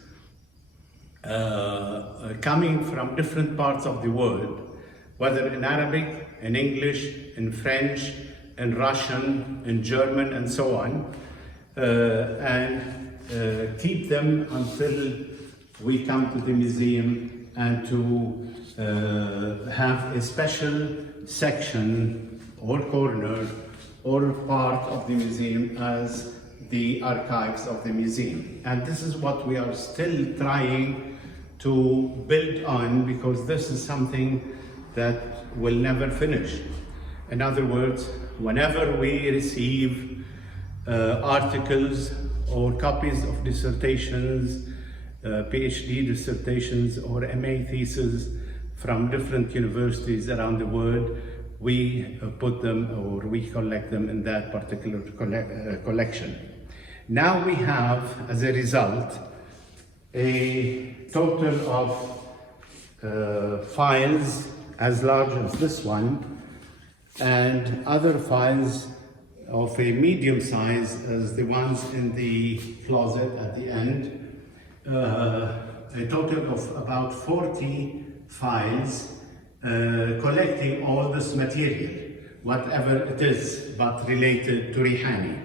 coming from different parts of the world, whether in Arabic, in English, in French, in Russian, in German, and so on, and keep them until we come to the museum and to have a special section or corner or part of the museum as the archives of the museum. And this is what we are still trying to build on, because this is something that will never finish. In other words, whenever we receive articles or copies of dissertations, PhD dissertations or MA theses from different universities around the world, we put them or we collect them in that particular collection. Now we have, as a result, a total of files as large as this one, and other files of a medium size as the ones in the closet at the end. A total of about 40 files collecting all this material, whatever it is, but related to Rihani,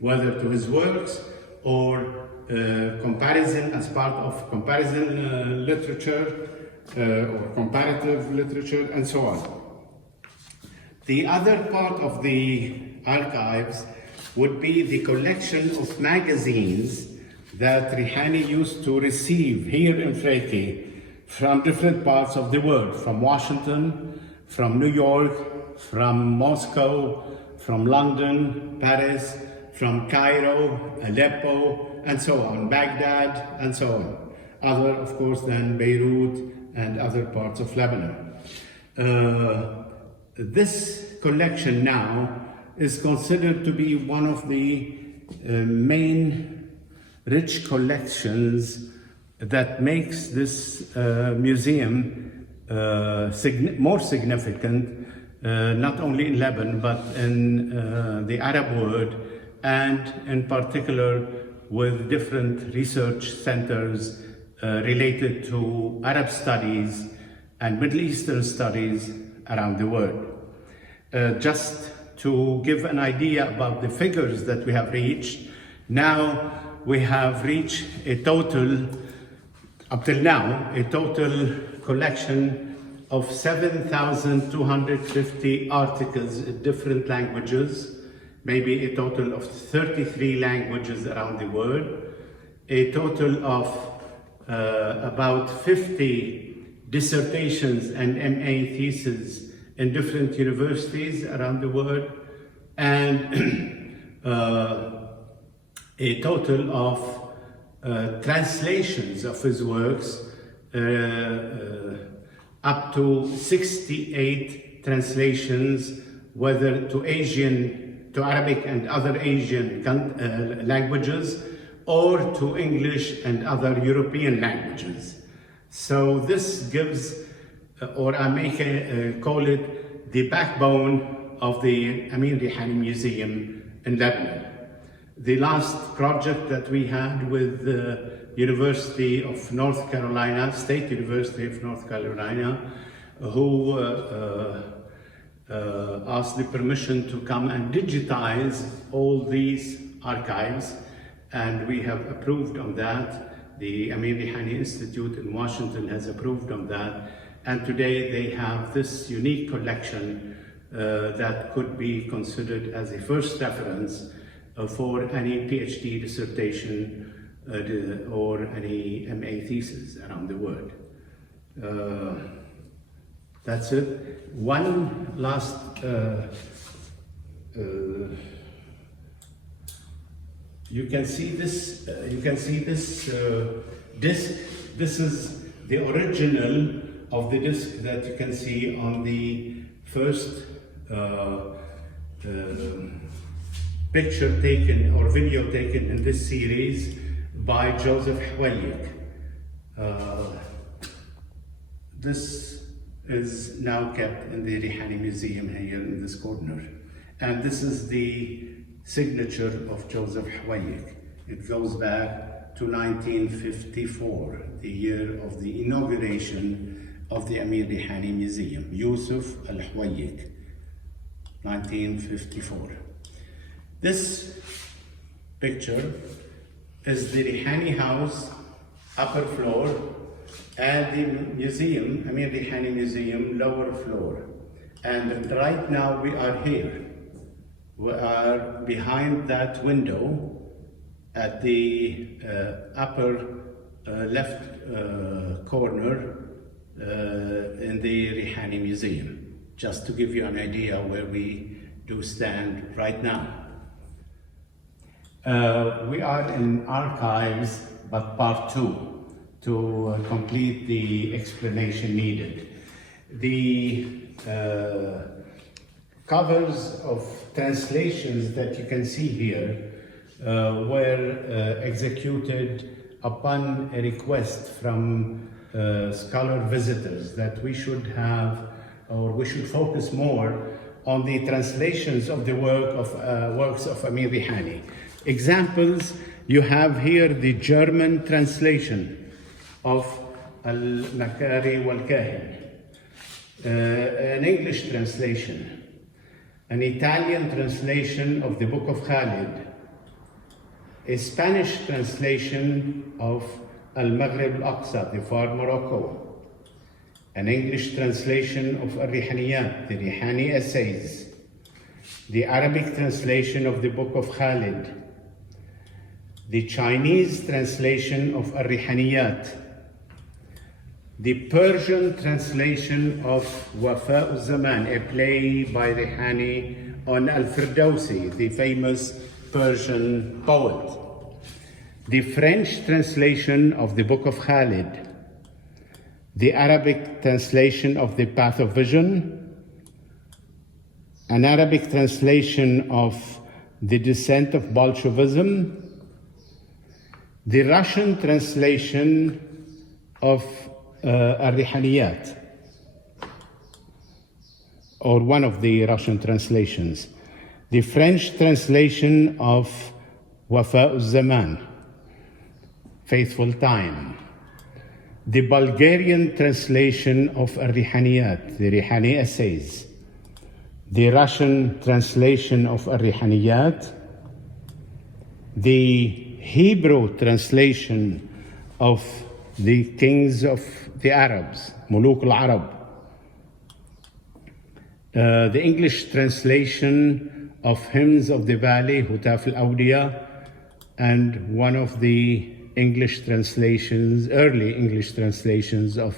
whether to his works or comparison as part of comparison literature or comparative literature, and so on. The other part of the archives would be the collection of magazines that Rihani used to receive here in Freki from different parts of the world, from Washington, from New York, from Moscow, from London, Paris, from Cairo, Aleppo, and so on, Baghdad, and so on. Other, of course, than Beirut and other parts of Lebanon. This collection now is considered to be one of the main rich collections that makes this museum more significant, not only in Lebanon, but in the Arab world, and in particular with different research centers related to Arab studies and Middle Eastern studies around the world. Just to give an idea about the figures that we have reached, now we have reached a total, up till now, a total collection of 7,250 articles in different languages, maybe a total of 33 languages around the world, a total of about 50 dissertations and MA theses in different universities around the world, and a total of translations of his works, up to 68 translations, whether to Arabic and other Asian languages, or to English and other European languages. So this gives, or I may call it, the backbone of the Ameen Rihani Museum in Lebanon. The last project that we had with the University of North Carolina, State University of North Carolina, who asked the permission to come and digitize all these archives, and we have approved on that. The Ameen Rihani Institute in Washington has approved on that, and today they have this unique collection that could be considered as a first reference for any PhD dissertation or any MA thesis around the world. That's it. One last you can see this. Disc. This is the original of the disc that you can see on the first picture taken or video taken in this series by Joseph Hwayek. This is now kept in the Rihani Museum here in this corner. And this is the signature of Joseph Hwayek. It goes back to 1954, the year of the inauguration of the Ameen Rihani Museum, Yusuf al-Hwayek, 1954. This picture is the Rihani house, upper floor, and the museum, Ameen Rihani Museum, lower floor. And right now we are here. We are behind that window at the upper left corner in the Rihani Museum, just to give you an idea where we do stand right now. We are in archives, but part 2, to complete the explanation needed. The covers of translations that you can see here were executed upon a request from scholar visitors that we should have, or we should focus more on the translations of the works of Ameen Rihani. Examples, you have here the German translation of Al-Makari wal-Kahin, an English translation, an Italian translation of the Book of Khaled, a Spanish translation of Al-Maghrib al-Aqsa, the Far Morocco, an English translation of Al-Rihaniyat, the Rihani Essays, the Arabic translation of the Book of Khaled, the Chinese translation of Al-Rihaniyat, the Persian translation of Wafa al-Zaman, a play by Rihani on Al-Firdausi, the famous Persian poet, the French translation of the Book of Khaled, the Arabic translation of the Path of Vision, an Arabic translation of the Descent of Bolshevism, the Russian translation of Al-Rihaniyat, or one of the Russian translations, the French translation of Wafa al-Zaman, Faithful Time, the Bulgarian translation of Al-Rihaniyat, the Rihani Essays, the Russian translation of Al-Rihaniyat, the Hebrew translation of the Kings of the Arabs, Muluk al-Arab, the English translation of Hymns of the Valley, Hutaf al-Awliya, and one of the English translations, early English translations of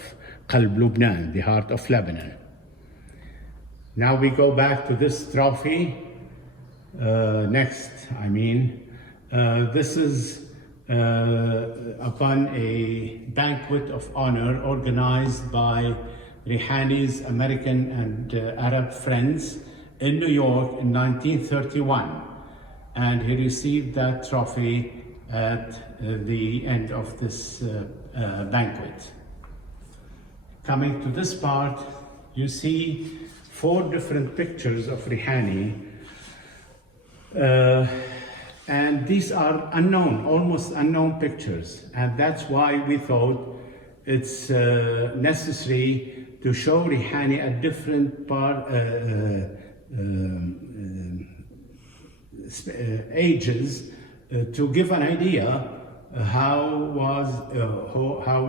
Qalb Lubnan, the Heart of Lebanon. Now we go back to this trophy. This is upon a banquet of honor organized by Rihani's American and Arab friends in New York in 1931. And he received that trophy at the end of this banquet. Coming to this part, you see 4 different pictures of Rihani. And these are unknown, almost unknown pictures. And that's why we thought it's necessary to show Rihani at different ages to give an idea how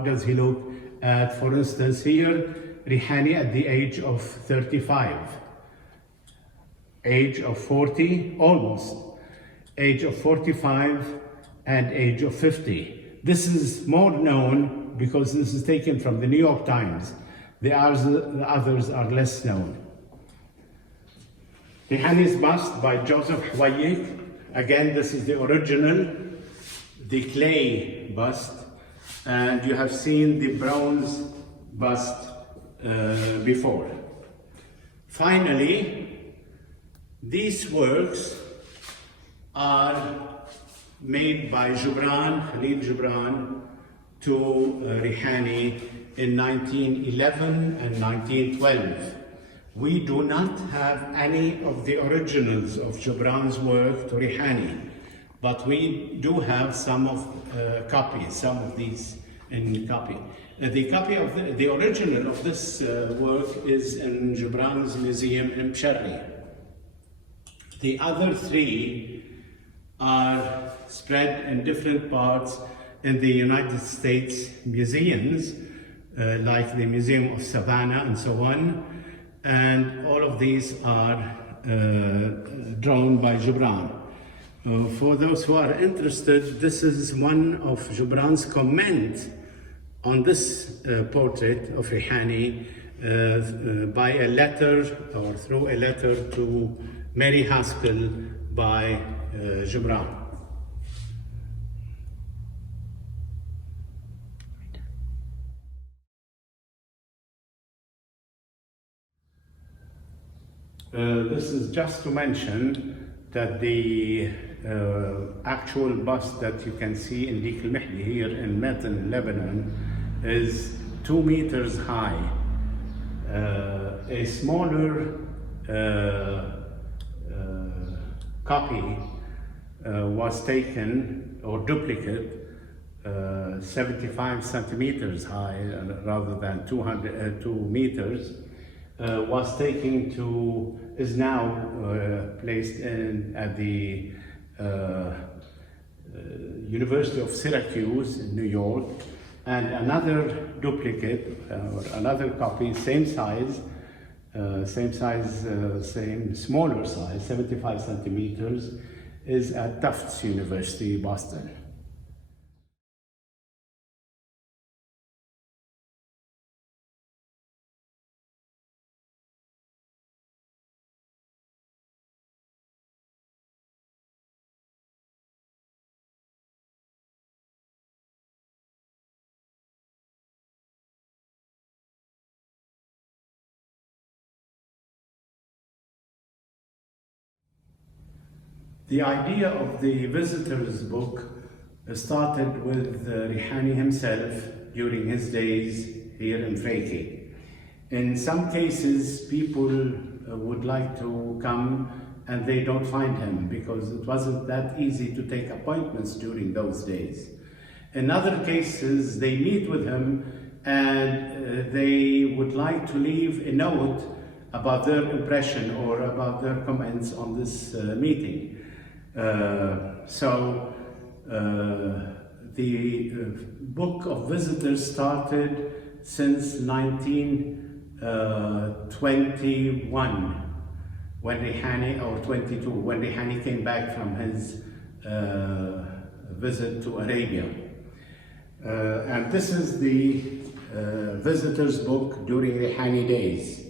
does he look at, for instance, here, Rihani at the age of 35, age of 40, almost, age of 45, and age of 50. This is more known because this is taken from the New York Times. The others are less known. Rihani's bust by Joseph Hwayik. Again, this is the original, the clay bust, and you have seen the bronze bust before. Finally, these works are made by Khalil Gibran to Rihani in 1911 and 1912. We do not have any of the originals of Gibran's work to Rihani, but we do have some of copies, some of these in copy. The copy of the original of this work is in Gibran's museum in Msharri. The other 3 are spread in different parts in the United States museums, like the Museum of Savannah and so on. And all of these are drawn by Gibran. For those who are interested, this is one of Gibran's comments on this portrait of Rihani by a letter, or through a letter to Mary Haskell by Gibran. This is just to mention that the actual bust that you can see in Dik al-Mihli here in Matan, Lebanon, is 2 meters high. A smaller copy was taken, or duplicate, 75 centimeters high rather than 2 meters, was taken to, is now placed at the University of Syracuse in New York, and another duplicate, or another copy, same size, same smaller size, 75 centimeters, is at Tufts University, Boston. The idea of the visitor's book started with Rihani himself during his days here in Freiki. In some cases, people would like to come and they don't find him because it wasn't that easy to take appointments during those days. In other cases, they meet with him and they would like to leave a note about their impression or about their comments on this meeting. The book of visitors started since 1921, when Rihani, or 22, when Rihani came back from his visit to Arabia. And this is the visitor's book during Rihani days.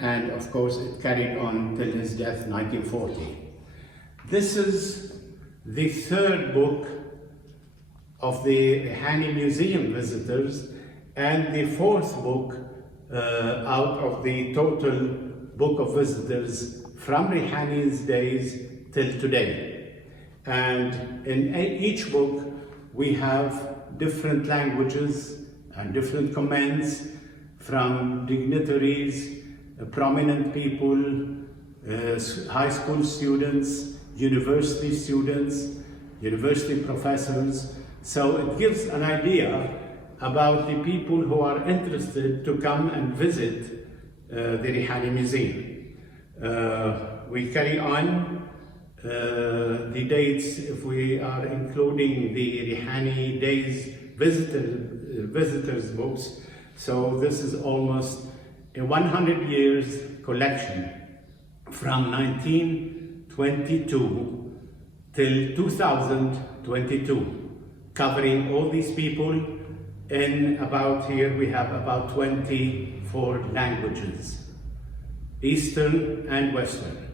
And of course, it carried on till his death, 1940. This is the third book of the Rihani Museum visitors and the fourth book out of the total book of visitors from Rihani's days till today. And in each book we have different languages and different comments from dignitaries, prominent people, high school students, university students, university professors. So it gives an idea about the people who are interested to come and visit the Rihani Museum. We carry on the dates, if we are including the Rihani Days visitors books. So this is almost a 100 years collection from 1922 till 2022, covering all these people in about, here we have about 24 languages, Eastern and Western.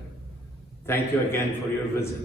Thank you again for your visit.